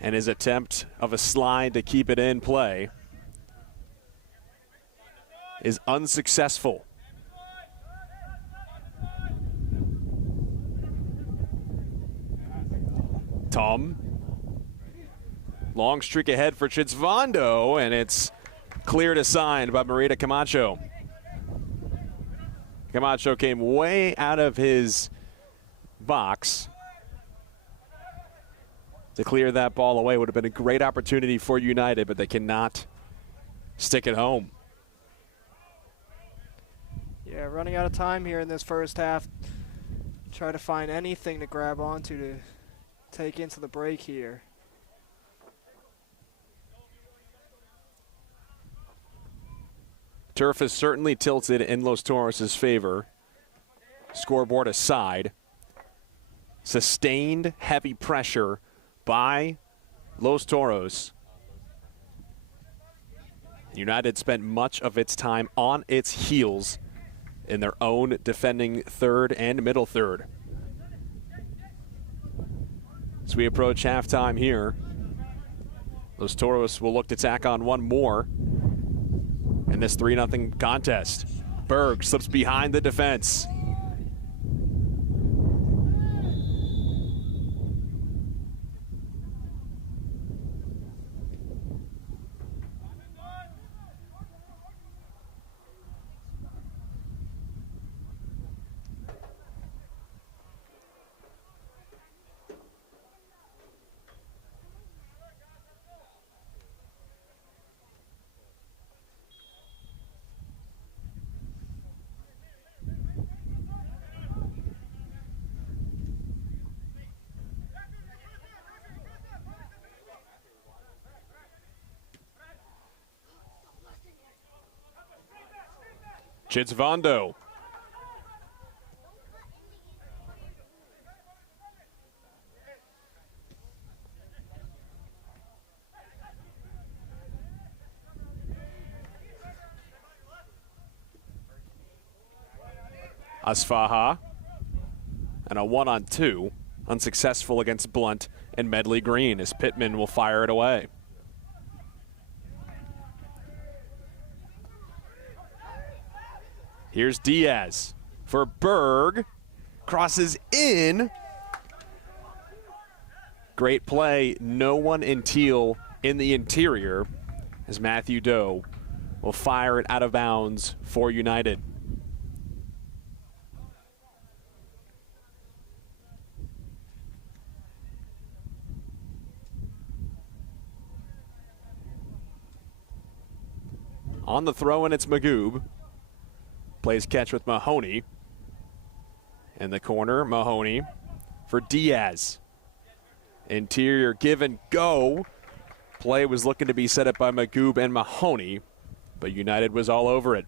And his attempt of a slide to keep it in play is unsuccessful. Tom. Long streak ahead for Chitzvondo, and it's cleared assigned by Marita Camacho. Camacho came way out of his box to clear that ball away. Would have been a great opportunity for United, but they cannot stick it home. Yeah, running out of time here in this first half. Try to find anything to grab onto to take into the break here. Turf is certainly tilted in Los Toros' favor. Scoreboard aside. Sustained heavy pressure by Los Toros. United spent much of its time on its heels in their own defending third and middle third. As we approach halftime here, Los Toros will look to tack on one more in this 3-0 contest. Berg slips behind the defense. Chitzvondo. Asfaha. And a 1-on-2. Unsuccessful against Blunt and Medley Green as Pittman will fire it away. Here's Diaz for Berg. Crosses in. Great play. No one in teal in the interior as Matthew Doe will fire it out of bounds for United. On the throw, and it's Magoob. Plays catch with Mahoney. In the corner, Mahoney for Diaz. Interior give and go. Play was looking to be set up by Magoob and Mahoney, but United was all over it.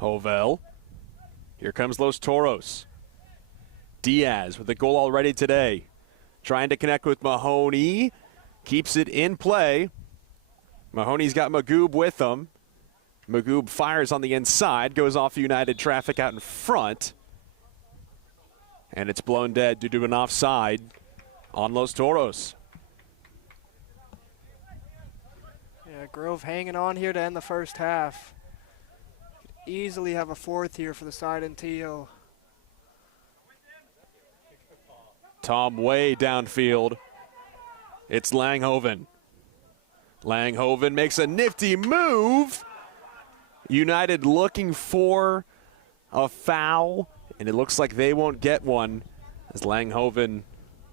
Hovell. Here comes Los Toros. Diaz with the goal already today. Trying to connect with Mahoney. Keeps it in play. Mahoney's got Magoob with him. Magoob fires on the inside. Goes off United traffic out in front. And it's blown dead due to an offside on Los Toros. Grove hanging on here to end the first half. Could easily have a fourth here for the side in teal. Tom way downfield. It's Langhoven. Langhoven makes a nifty move. United looking for a foul, and it looks like they won't get one as Langhoven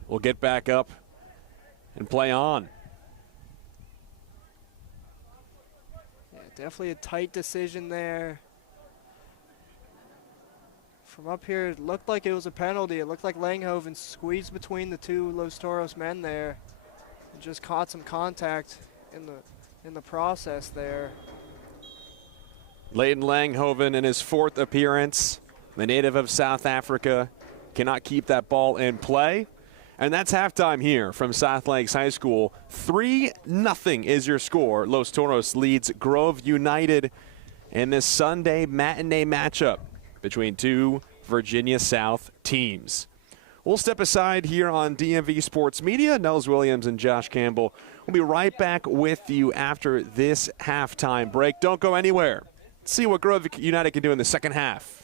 will get back up and play on. Yeah, definitely a tight decision there. From up here, it looked like it was a penalty. It looked like Langhoven squeezed between the two Los Toros men there and just caught some contact in the process there. Leighton Langhoven in his fourth appearance, the native of South Africa, cannot keep that ball in play. And that's halftime here from South Lakes High School. 3-0 is your score. Los Toros leads Grove United in this Sunday matinee matchup between two Virginia South teams. We'll step aside here on DMV Sports Media. Nels Williams and Josh Campbell will be right back with you after this halftime break. Don't go anywhere. See what Grove United can do in the second half.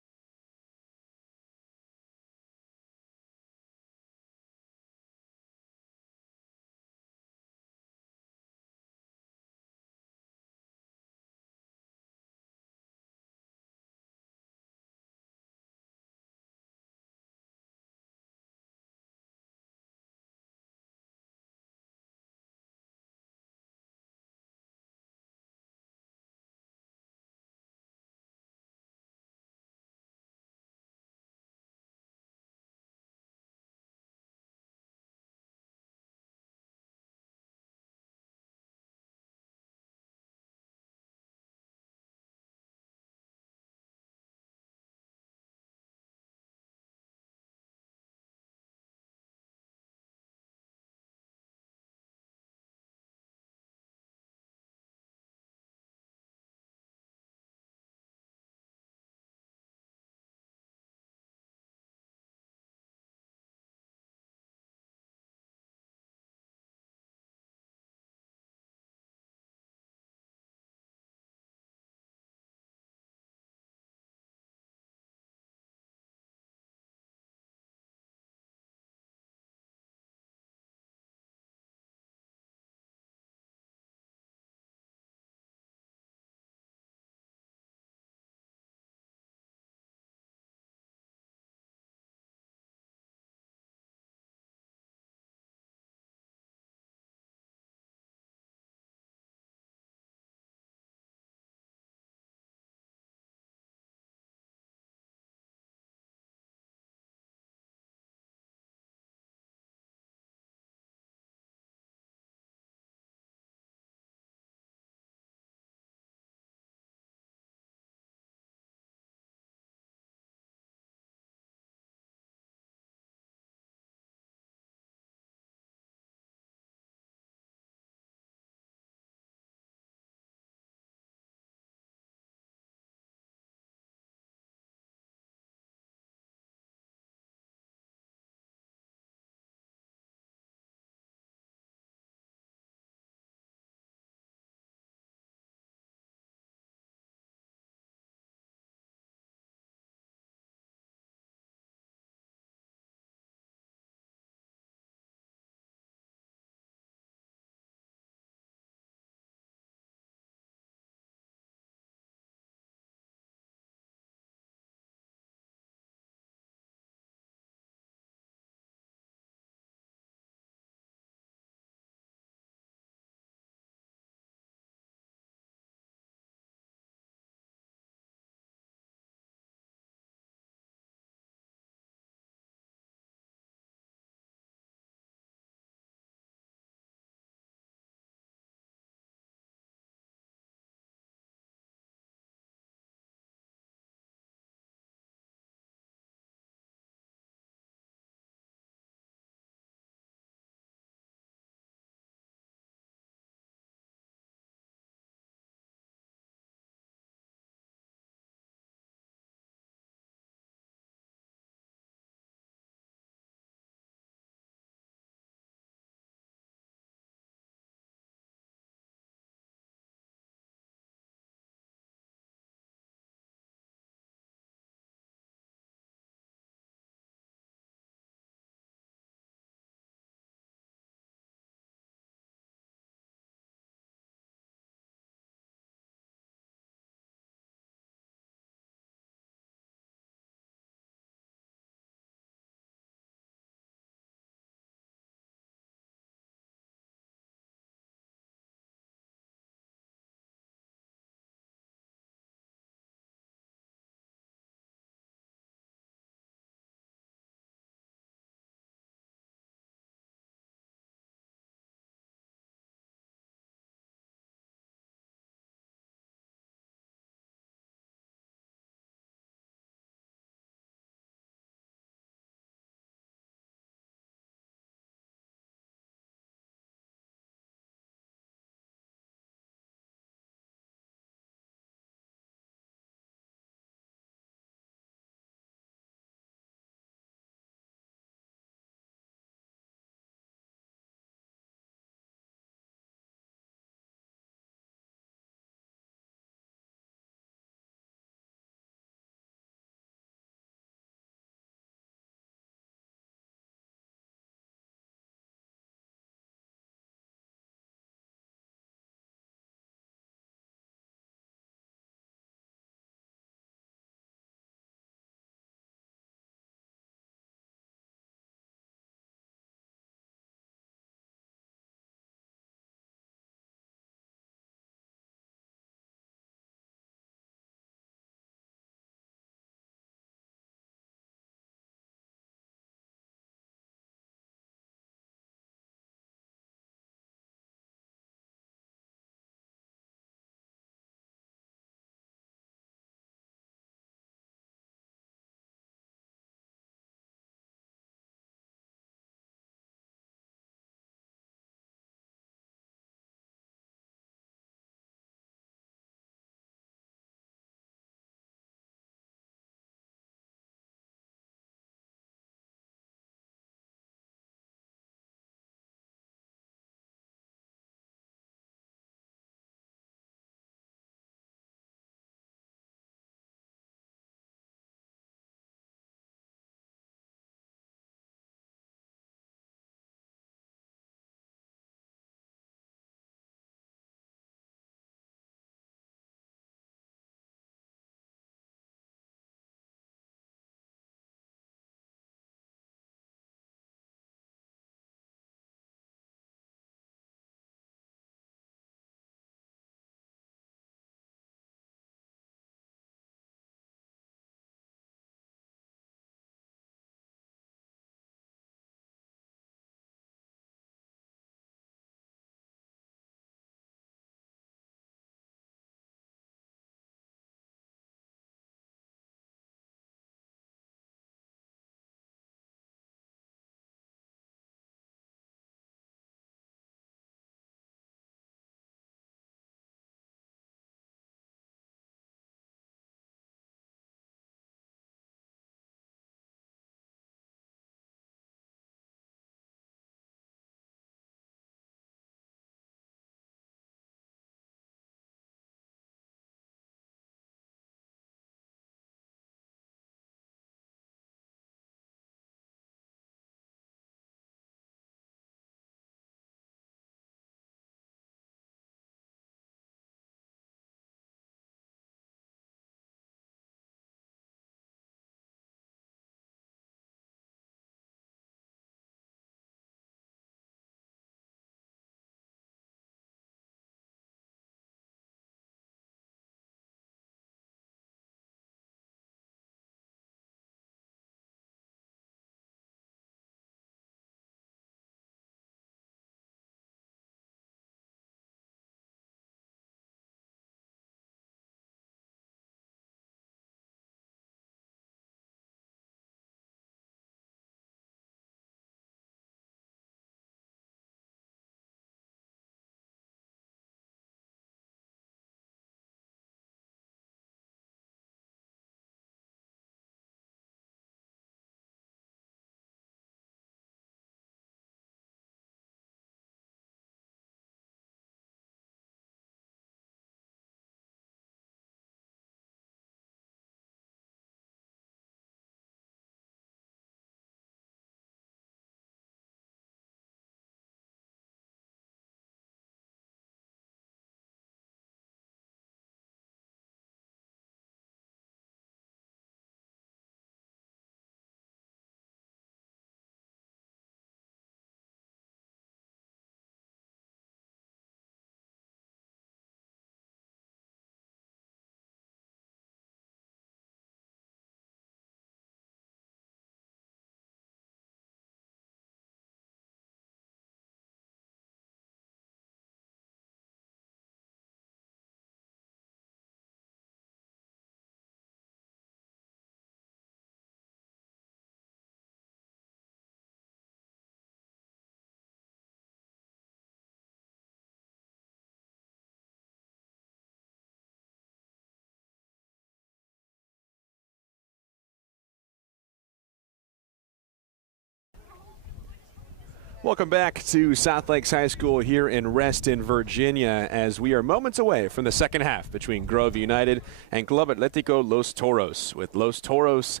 Welcome back to South Lakes High School here in Reston, Virginia, as we are moments away from the second half between Grove United and Club Atlético Los Toros, with Los Toros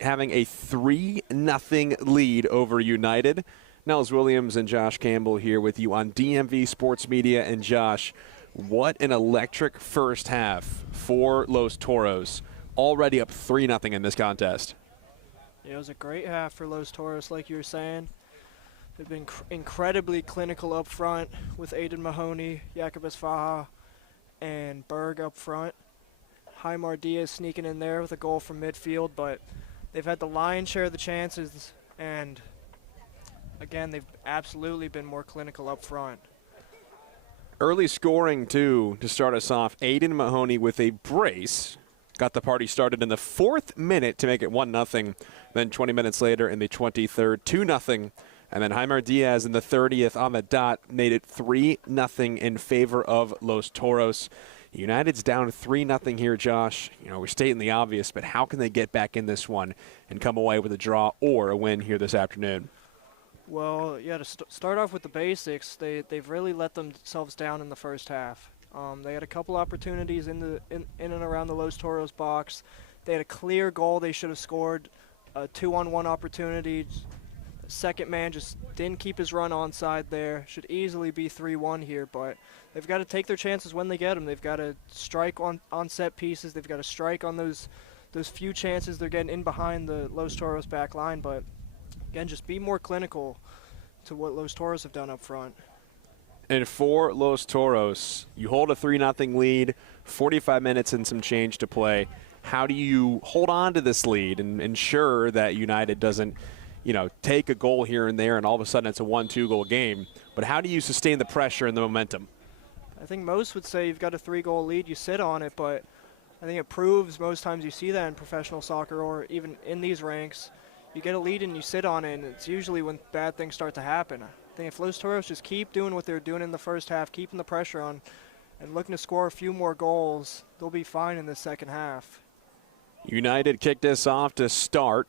having a 3-0 lead over United. Nels Williams and Josh Campbell here with you on DMV Sports Media. And Josh, what an electric first half for Los Toros, already up 3-0 in this contest. Yeah, it was a great half for Los Toros, like you were saying. They've been incredibly clinical up front with Aiden Mahoney, Jacobus Faha, and Berg up front. Jaimar Diaz sneaking in there with a goal from midfield, but they've had the lion's share of the chances, and again, they've absolutely been more clinical up front. Early scoring, too, to start us off. Aiden Mahoney with a brace. Got the party started in the 4th minute to make it 1-0. Then 20 minutes later in the 23rd, 2-0. And then Jaimar Diaz in the 30th on the dot made it 3-0 in favor of Los Toros. United's down 3-0 here, Josh. You know, we're stating the obvious, but how can they get back in this one and come away with a draw or a win here this afternoon? Well, yeah, to start off with the basics, they've really let themselves down in the first half. They had a couple opportunities in and around the Los Toros box. They had a clear goal they should have scored, a 2-on-1 opportunity. Second man just didn't keep his run onside there. Should easily be 3-1 here, but they've got to take their chances when they get them. They've got to strike on set pieces. They've got to strike on those few chances they're getting in behind the Los Toros back line. But again, just be more clinical to what Los Toros have done up front. And for Los Toros, you hold a 3-0 lead, 45 minutes and some change to play. How do you hold on to this lead and ensure that United doesn't, you know, take a goal here and there and all of a sudden it's a 1-2 goal game? But how do you sustain the pressure and the momentum? I think most would say you've got a 3-goal lead, you sit on it, but I think it proves most times you see that in professional soccer or even in these ranks. You get a lead and you sit on it, and it's usually when bad things start to happen. I think if Los Toros just keep doing what they're doing in the first half, keeping the pressure on, and looking to score a few more goals, they'll be fine in the second half. United kicked us off to start,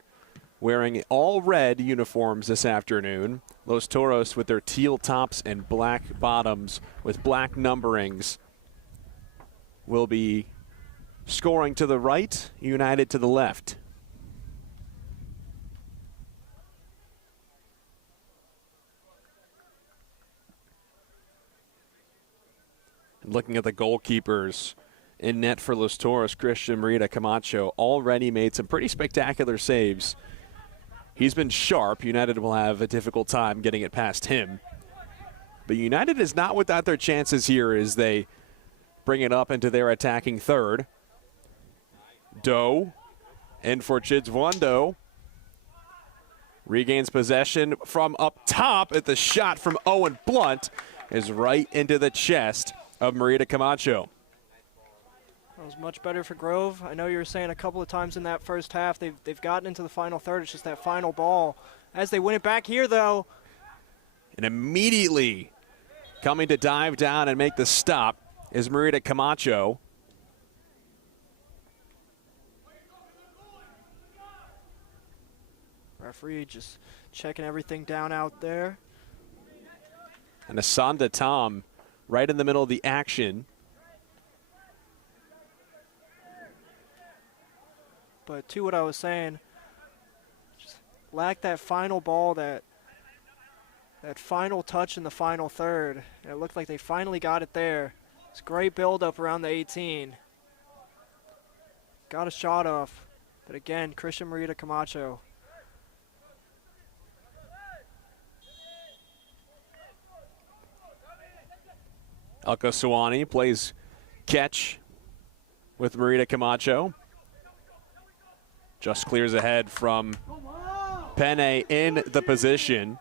wearing all red uniforms this afternoon. Los Toros with their teal tops and black bottoms with black numberings will be scoring to the right, United to the left. And looking at the goalkeepers, in net for Los Toros, Christian Merida Camacho already made some pretty spectacular saves. He's been sharp. United will have a difficult time getting it past him. But United is not without their chances here as they bring it up into their attacking third. Doe in for Chidzwondo. Regains possession from up top at the shot from Owen Blunt is right into the chest of Merida Camacho. That was much better for Grove. I know you were saying a couple of times in that first half they've gotten into the final third. It's just that final ball. As they win it back here, though. And immediately coming to dive down and make the stop is Merida Camacho. Referee just checking everything down out there. And Asanda Tom right in the middle of the action. But to what I was saying, just lacked that final ball, that final touch in the final third. And it looked like they finally got it there. It's a great build-up around the 18. Got a shot off. But again, Christian Merida Camacho. Elka Suwani plays catch with Merida Camacho. Just clears ahead from Penne in the position.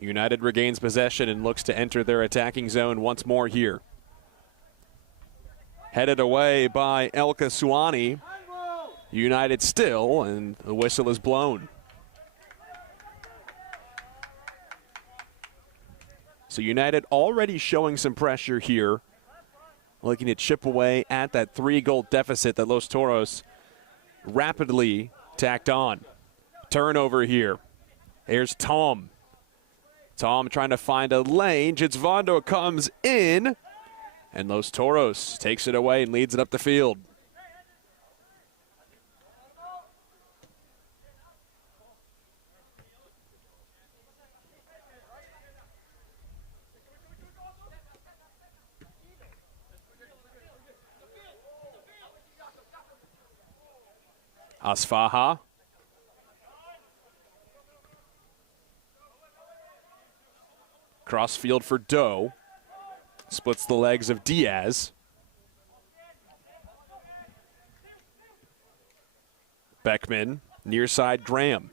United regains possession and looks to enter their attacking zone once more here. Headed away by Elka Suwani. United still, and the whistle is blown. So United already showing some pressure here, looking to chip away at that 3-goal deficit that Los Toros rapidly tacked on. Turnover here. Here's Tom. Tom trying to find a lane. Chitzvondo comes in, and Los Toros takes it away and leads it up the field. Asfaha. Crossfield for Doe. Splits the legs of Diaz. Beckman, near side Graham.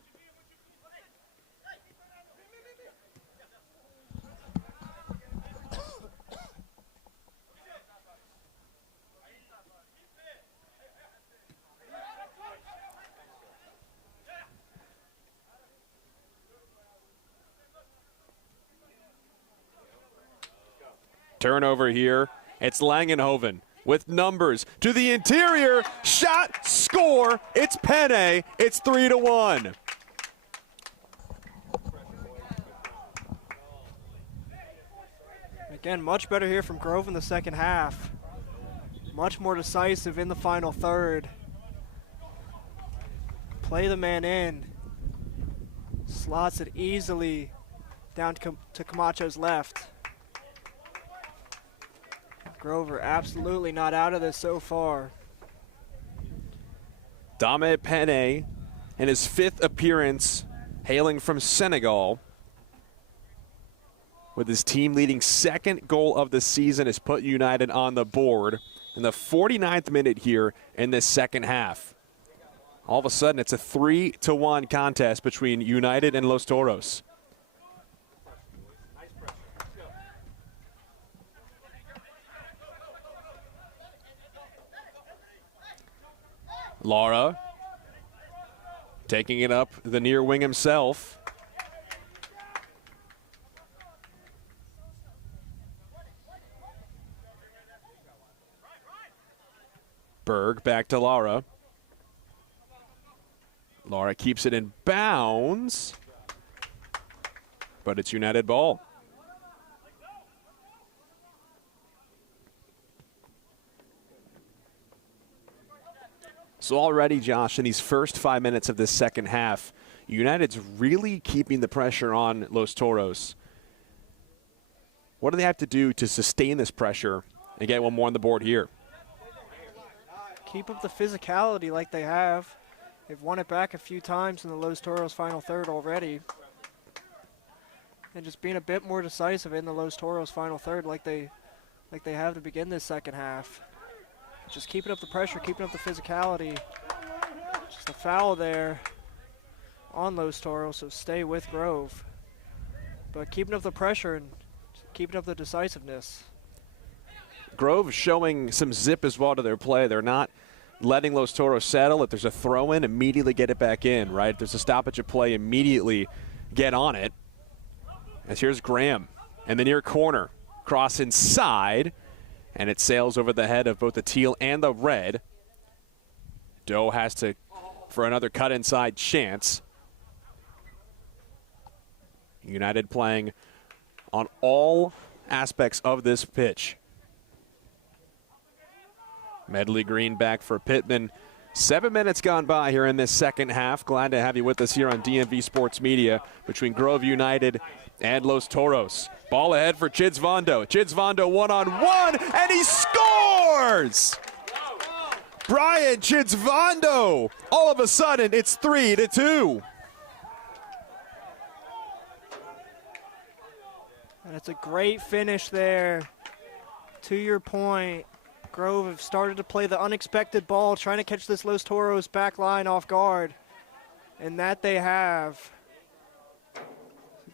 Turnover here. It's Langenhoven with numbers to the interior. Shot, score. It's Penne. It's 3-1. Again, much better here from Grove in the second half. Much more decisive in the final third. Play the man in. Slots it easily down to Camacho's left. Grover absolutely not out of this so far. Dame Penne, in his 5th appearance, hailing from Senegal, with his team leading 2nd goal of the season, has put United on the board in the 49th minute here in this second half. All of a sudden, it's a 3-1 contest between United and Los Toros. Lara taking it up the near wing himself. Berg back to Lara. Lara keeps it in bounds, but it's United ball. So already, Josh, in these first 5 minutes of this second half, United's really keeping the pressure on Los Toros. What do they have to do to sustain this pressure and get one more on the board here? Keep up the physicality like they have. They've won it back a few times in the Los Toros final third already. And just being a bit more decisive in the Los Toros final third like they have to begin this second half. Just keeping up the pressure, keeping up the physicality. Just a foul there on Los Toros, so stay with Grove. But keeping up the pressure and keeping up the decisiveness. Grove showing some zip as well to their play. They're not letting Los Toros settle. If there's a throw-in, immediately get it back in, right? If there's a stoppage of play, immediately get on it. As here's Graham in the near corner. Cross inside. And it sails over the head of both the teal and the red. Doe has to, for another cut inside chance. United playing on all aspects of this pitch. Medley Green back for Pittman. 7 minutes gone by here in this second half. Glad to have you with us here on DMV Sports Media between Grove United and Los Toros. Ball ahead for Chitzvondo. Chitzvondo one-on-one, and he scores! Brian Chitzvondo. All of a sudden, it's 3-2. And it's a great finish there. To your point, Grove have started to play the unexpected ball, trying to catch this Los Toros back line off guard. And that they have.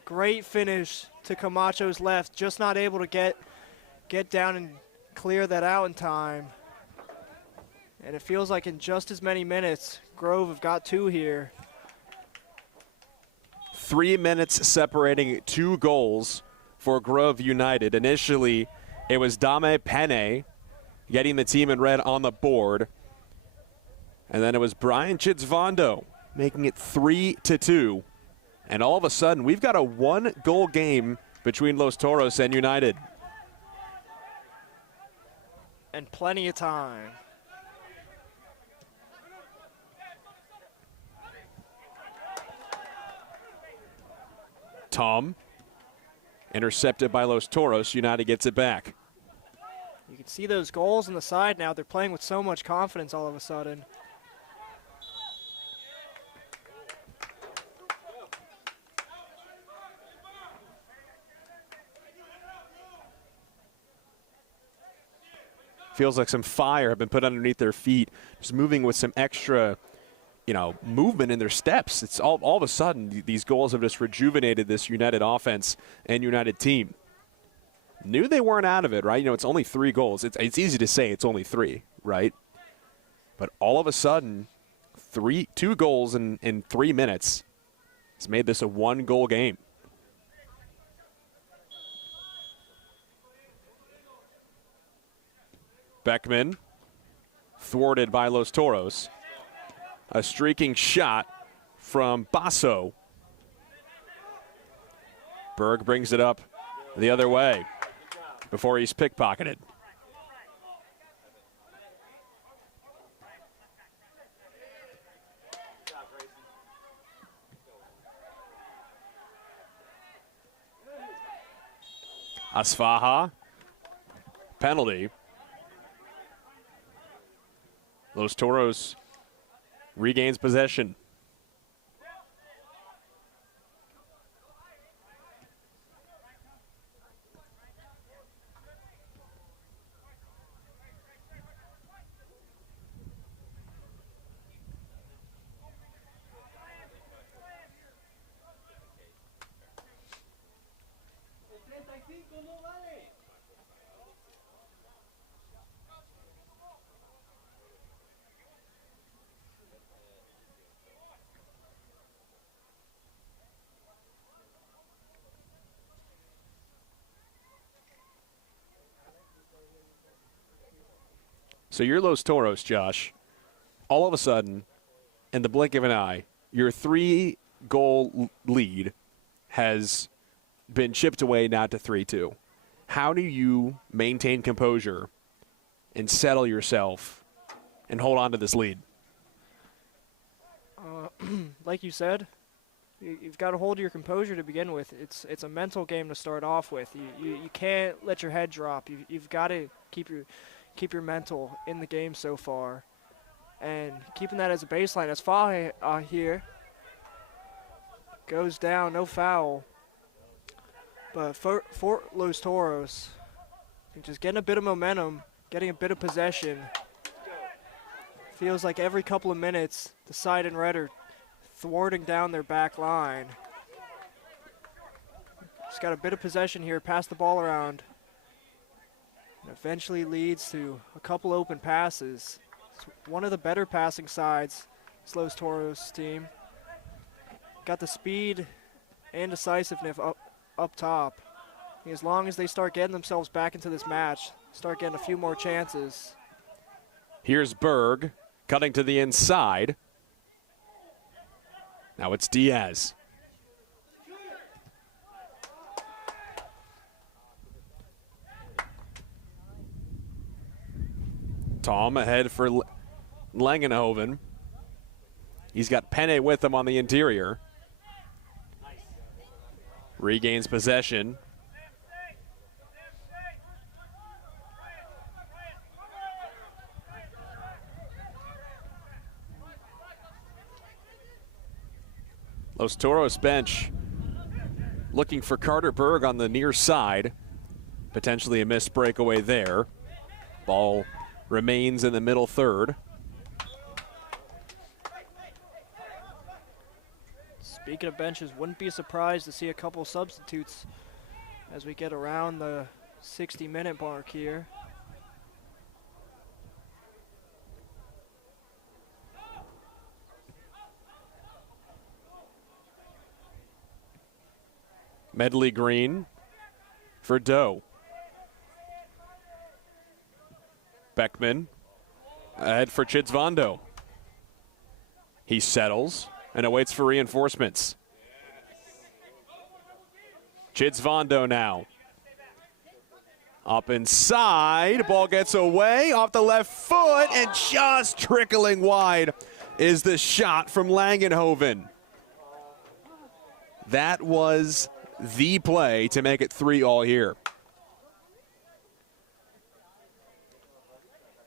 Great finish to Camacho's left, just not able to get down and clear that out in time. And it feels like in just as many minutes, Grove have got 2 here. 3 minutes separating 2 goals for Grove United. Initially, it was Dame Penne getting the team in red on the board. And then it was Brian Chitzvondo making it 3-2. And all of a sudden, we've got a 1-goal game between Los Toros and United. And plenty of time. Tom, intercepted by Los Toros. United gets it back. You can see those goals on the side now. They're playing with so much confidence all of a sudden. Feels like some fire have been put underneath their feet, just moving with some extra, movement in their steps. It's all of a sudden, these goals have just rejuvenated this United offense and United team. Knew they weren't out of it, right? It's only 3 goals. It's easy to say it's only 3, right? But all of a sudden, 2 goals in 3 minutes has made this a 1-goal game. Beckman, thwarted by Los Toros. A streaking shot from Basso. Berg brings it up the other way before he's pickpocketed. Asfaha, penalty. Los Toros regains possession. So you're Los Toros, Josh. All of a sudden, in the blink of an eye, your 3-goal lead has been chipped away now to 3-2. How do you maintain composure and settle yourself and hold on to this lead? Like you said, you've got to hold your composure to begin with. It's a mental game to start off with. You can't let your head drop. You've got to keep your mental in the game so far. And keeping that as a baseline. As Fahe here goes down, no foul. But for Los Toros, just getting a bit of momentum, getting a bit of possession. Feels like every couple of minutes, the side and red are thwarting down their back line. Just got a bit of possession here, pass the ball around. And eventually leads to a couple open passes. It's one of the better passing sides, this Los Toros team. Got the speed and decisiveness up top. As long as they start getting themselves back into this match, start getting a few more chances. Here's Berg cutting to the inside. Now it's Diaz. Tom ahead for Langenhoven. He's got Penne with him on the interior. Regains possession. Los Toros bench looking for Carter Berg on the near side. Potentially a missed breakaway there. Ball remains in the middle third. Speaking of benches, wouldn't be surprised to see a couple substitutes as we get around the 60-minute mark here. Medley Green for Doe. Beckman ahead for Chidzvondo. He settles and awaits for reinforcements. Chidsvondo now. Up inside, ball gets away off the left foot, and just trickling wide is the shot from Langenhoven. That was the play to make it 3-all here.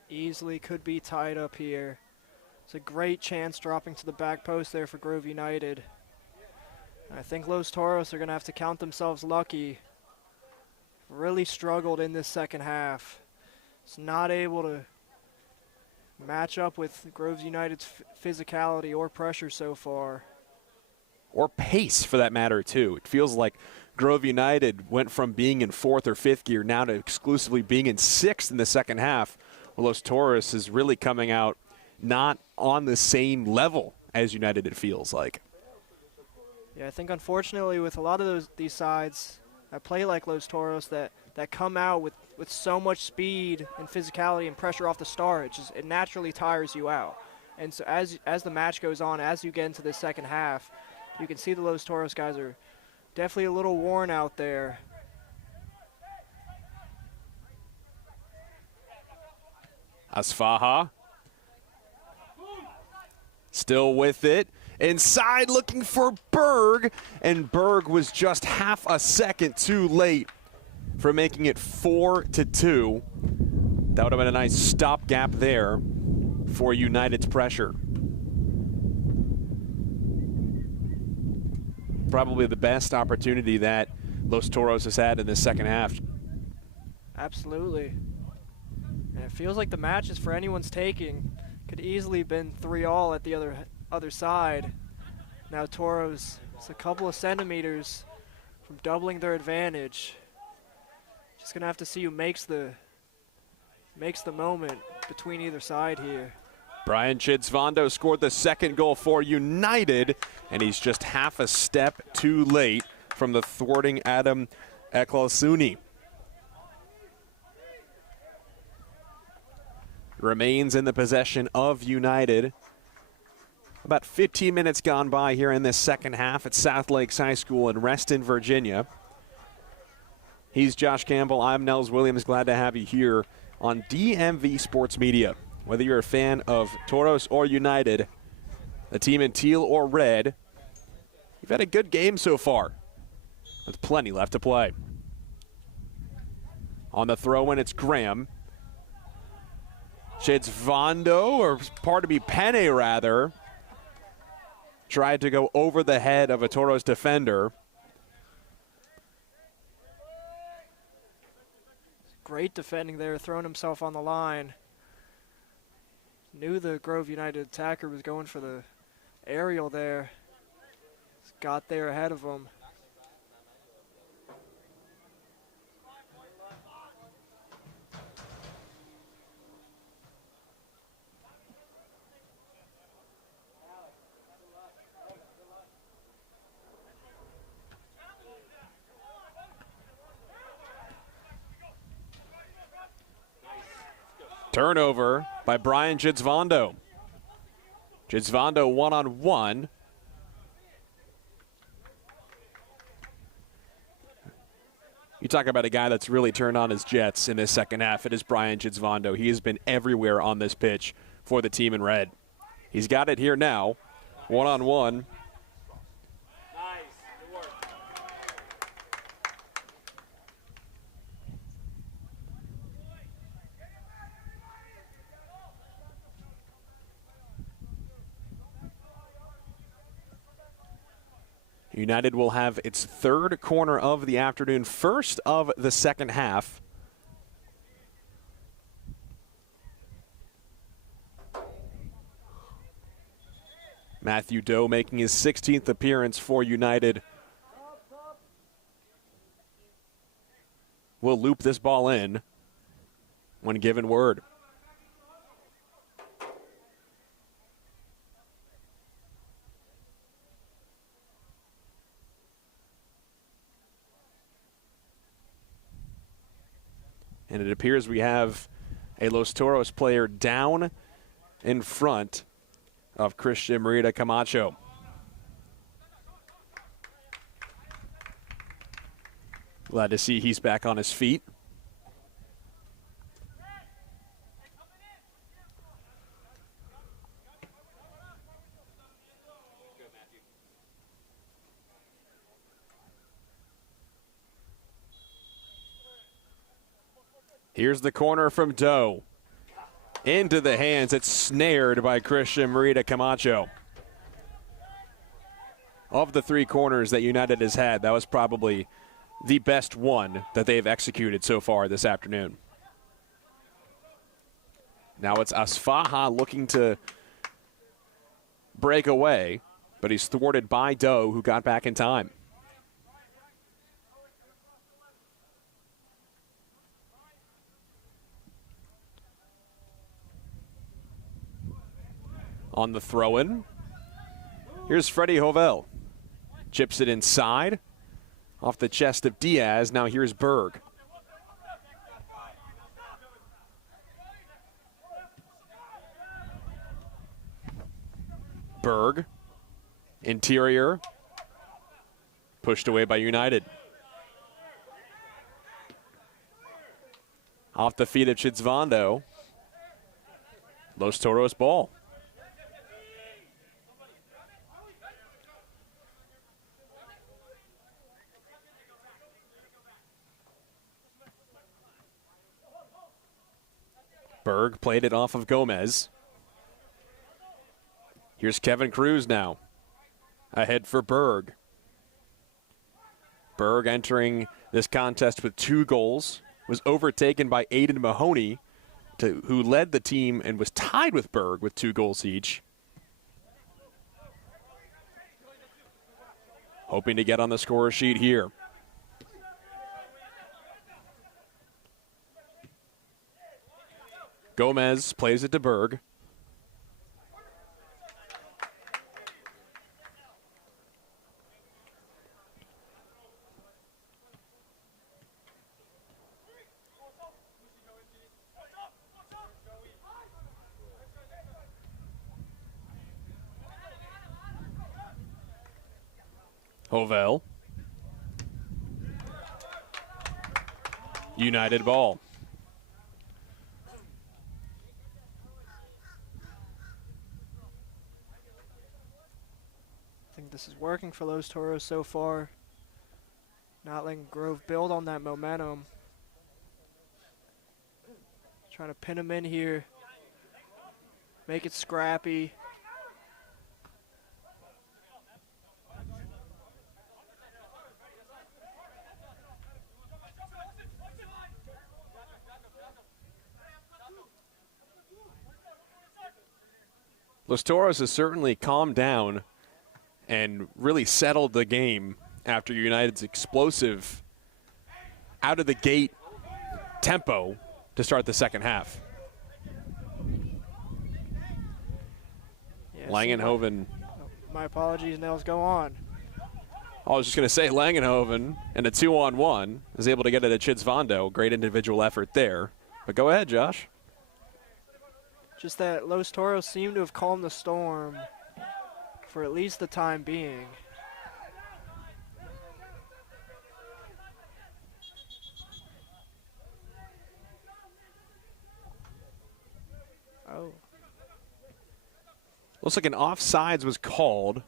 Easily could be tied up here. It's a great chance dropping to the back post there for Grove United. I think Los Toros are going to have to count themselves lucky. Really struggled in this second half. It's not able to match up with Grove United's physicality or pressure so far. Or pace, for that matter, too. It feels like Grove United went from being in 4th or 5th gear now to exclusively being in 6th in the second half. Well, Los Toros is really coming out not on the same level as United, it feels like. Yeah, I think unfortunately with a lot of these sides that play like Los Toros that come out with so much speed and physicality and pressure off the start, it naturally tires you out. And so as the match goes on, as you get into the second half, you can see the Los Toros guys are definitely a little worn out there. Asfaha still with it. Inside looking for Berg, and Berg was just half a second too late for making it 4-2. That would have been a nice stopgap there for United's pressure. Probably the best opportunity that Los Toros has had in the second half. Absolutely. And it feels like the match is for anyone's taking. Could easily have been 3-all at the other side. Now Toros is a couple of centimeters from doubling their advantage. Just gonna have to see who makes the moment between either side here. Brian Chidsvondo scored the second goal for United, and he's just half a step too late from the thwarting Adam Eklalsuni. Remains in the possession of United. About 15 minutes gone by here in this second half at South Lakes High School in Reston, Virginia. He's Josh Campbell. I'm Nels Williams. Glad to have you here on DMV Sports Media. Whether you're a fan of Toros or United, the team in teal or red, you've had a good game so far with plenty left to play. On the throw-in, it's Graham. Chidsvondo, or pardon me, Penne rather, tried to go over the head of a Toros defender. Great defending there, throwing himself on the line. Knew the Grove United attacker was going for the aerial there. Got there ahead of him. Turnover by Brian Chidsvondo. Chidsvondo one-on-one. You talk about a guy that's really turned on his jets in this second half. It is Brian Chidsvondo. He has been everywhere on this pitch for the team in red. He's got it here now. One-on-one. United will have its third corner of the afternoon, first of the second half. Matthew Doe making his 16th appearance for United. Will loop this ball in when given word. And it appears we have a Los Toros player down in front of Christian Merida Camacho. Glad to see he's back on his feet. Here's the corner from Doe. Into the hands. It's snared by Christian Merida Camacho. Of the 3 corners that United has had, that was probably the best one that they've executed so far this afternoon. Now it's Asfaha looking to break away, but he's thwarted by Doe, who got back in time. On the throw-in, here's Freddie Hovell. Chips it inside, off the chest of Diaz. Now here's Berg. Berg, interior, pushed away by United. Off the feet of Chidzvando. Los Toros ball. Berg played it off of Gomez. Here's Kevin Cruz now. Ahead for Berg. Berg entering this contest with 2 goals. Was overtaken by Aiden Mahoney, who led the team and was tied with Berg with 2 goals each. Hoping to get on the score sheet here. Gomez plays it to Berg. Hovell. United ball. I think this is working for Los Toros so far. Not letting Grove build on that momentum. Trying to pin him in here. Make it scrappy. Los Toros has certainly calmed down and really settled the game after United's explosive out-of-the-gate tempo to start the second half. Yeah, Langenhoven. My apologies, Nels, go on. I was just going to say Langenhoven and a 2-on-1 is able to get it at Chidzvando. Great individual effort there. But go ahead, Josh. Just that Los Toros seem to have calmed the storm for at least the time being. Oh. Looks like an offsides was called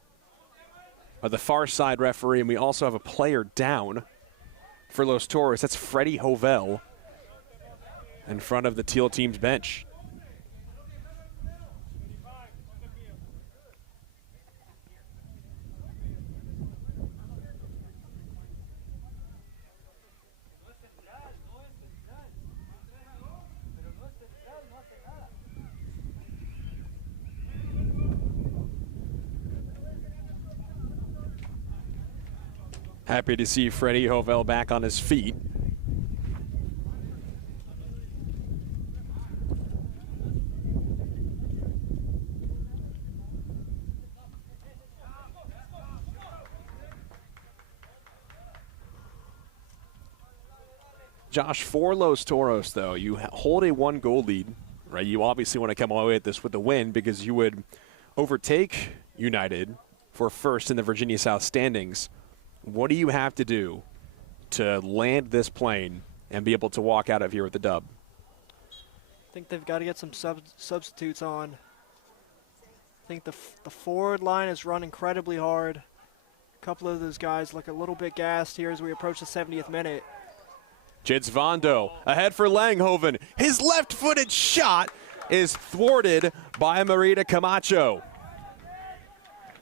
by the far side referee, and we also have a player down for Los Toros. That's Freddie Hovell in front of the Teal team's bench. Happy to see Freddie Hovell back on his feet. Josh, for Los Toros, though, you hold a 1-goal lead, right? You obviously want to come away with this with a win because you would overtake United for first in the Virginia South standings. What do you have to do to land this plane and be able to walk out of here with the dub. I think they've got to get some substitutes on. I think the forward line has run incredibly hard. A couple of those guys look a little bit gassed here as we approach the 70th minute. Chidsvando ahead for Langhoven. His left-footed shot is thwarted by Marita Camacho.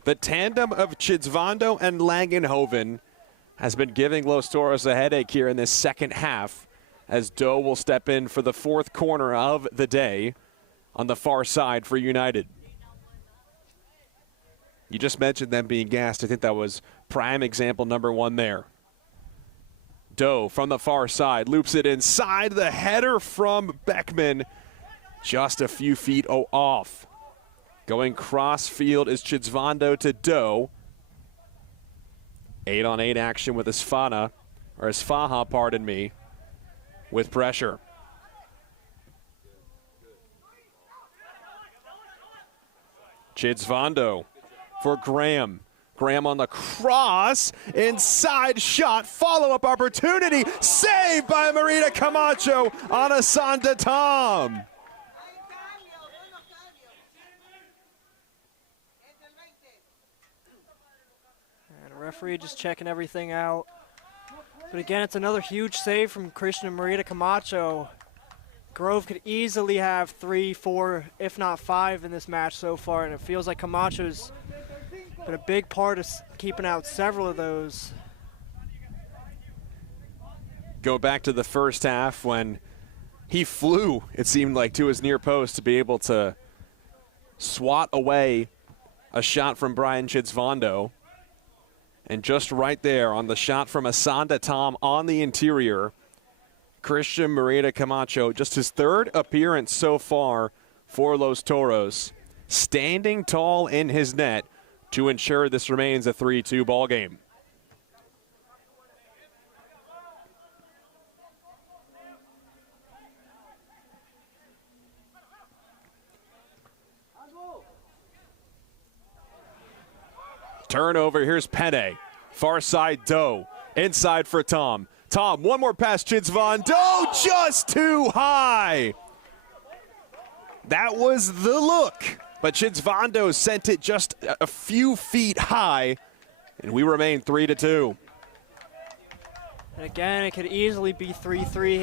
The tandem of Chidsvando and Langenhoven has been giving Los Toros a headache here in this second half, as Doe will step in for the fourth corner of the day on the far side for United. You just mentioned them being gassed. I think that was prime example number one there. Doe from the far side loops it inside. The header from Beckman just a few feet off. Going cross field is Chidsvando to Doe. 8-on-8 action with Isfaha, pardon me, with pressure. Chidsvando for Graham. Graham on the cross, inside shot, follow-up opportunity, saved by Marita Camacho on Asanda Tom. And the referee just checking everything out. But again, it's another huge save from Christian and Marita Camacho. Grove could easily have 3, 4, if not 5 in this match so far, and it feels like Camacho's been a big part of keeping out several of those. Go back to the first half when he flew, it seemed like, to his near post to be able to swat away a shot from Brian Chidsvando. And just right there on the shot from Asanda Tom on the interior, Christian Marita Camacho, just his third appearance so far for Los Toros, standing tall in his net to ensure this remains a 3-2 ball game. Turnover, here's Penne. Far side Doe, inside for Tom. Tom, one more pass, Chidsvando, just too high. That was the look, but Chidsvando sent it just a few feet high, and we remain 3-2. And again, it could easily be 3-3.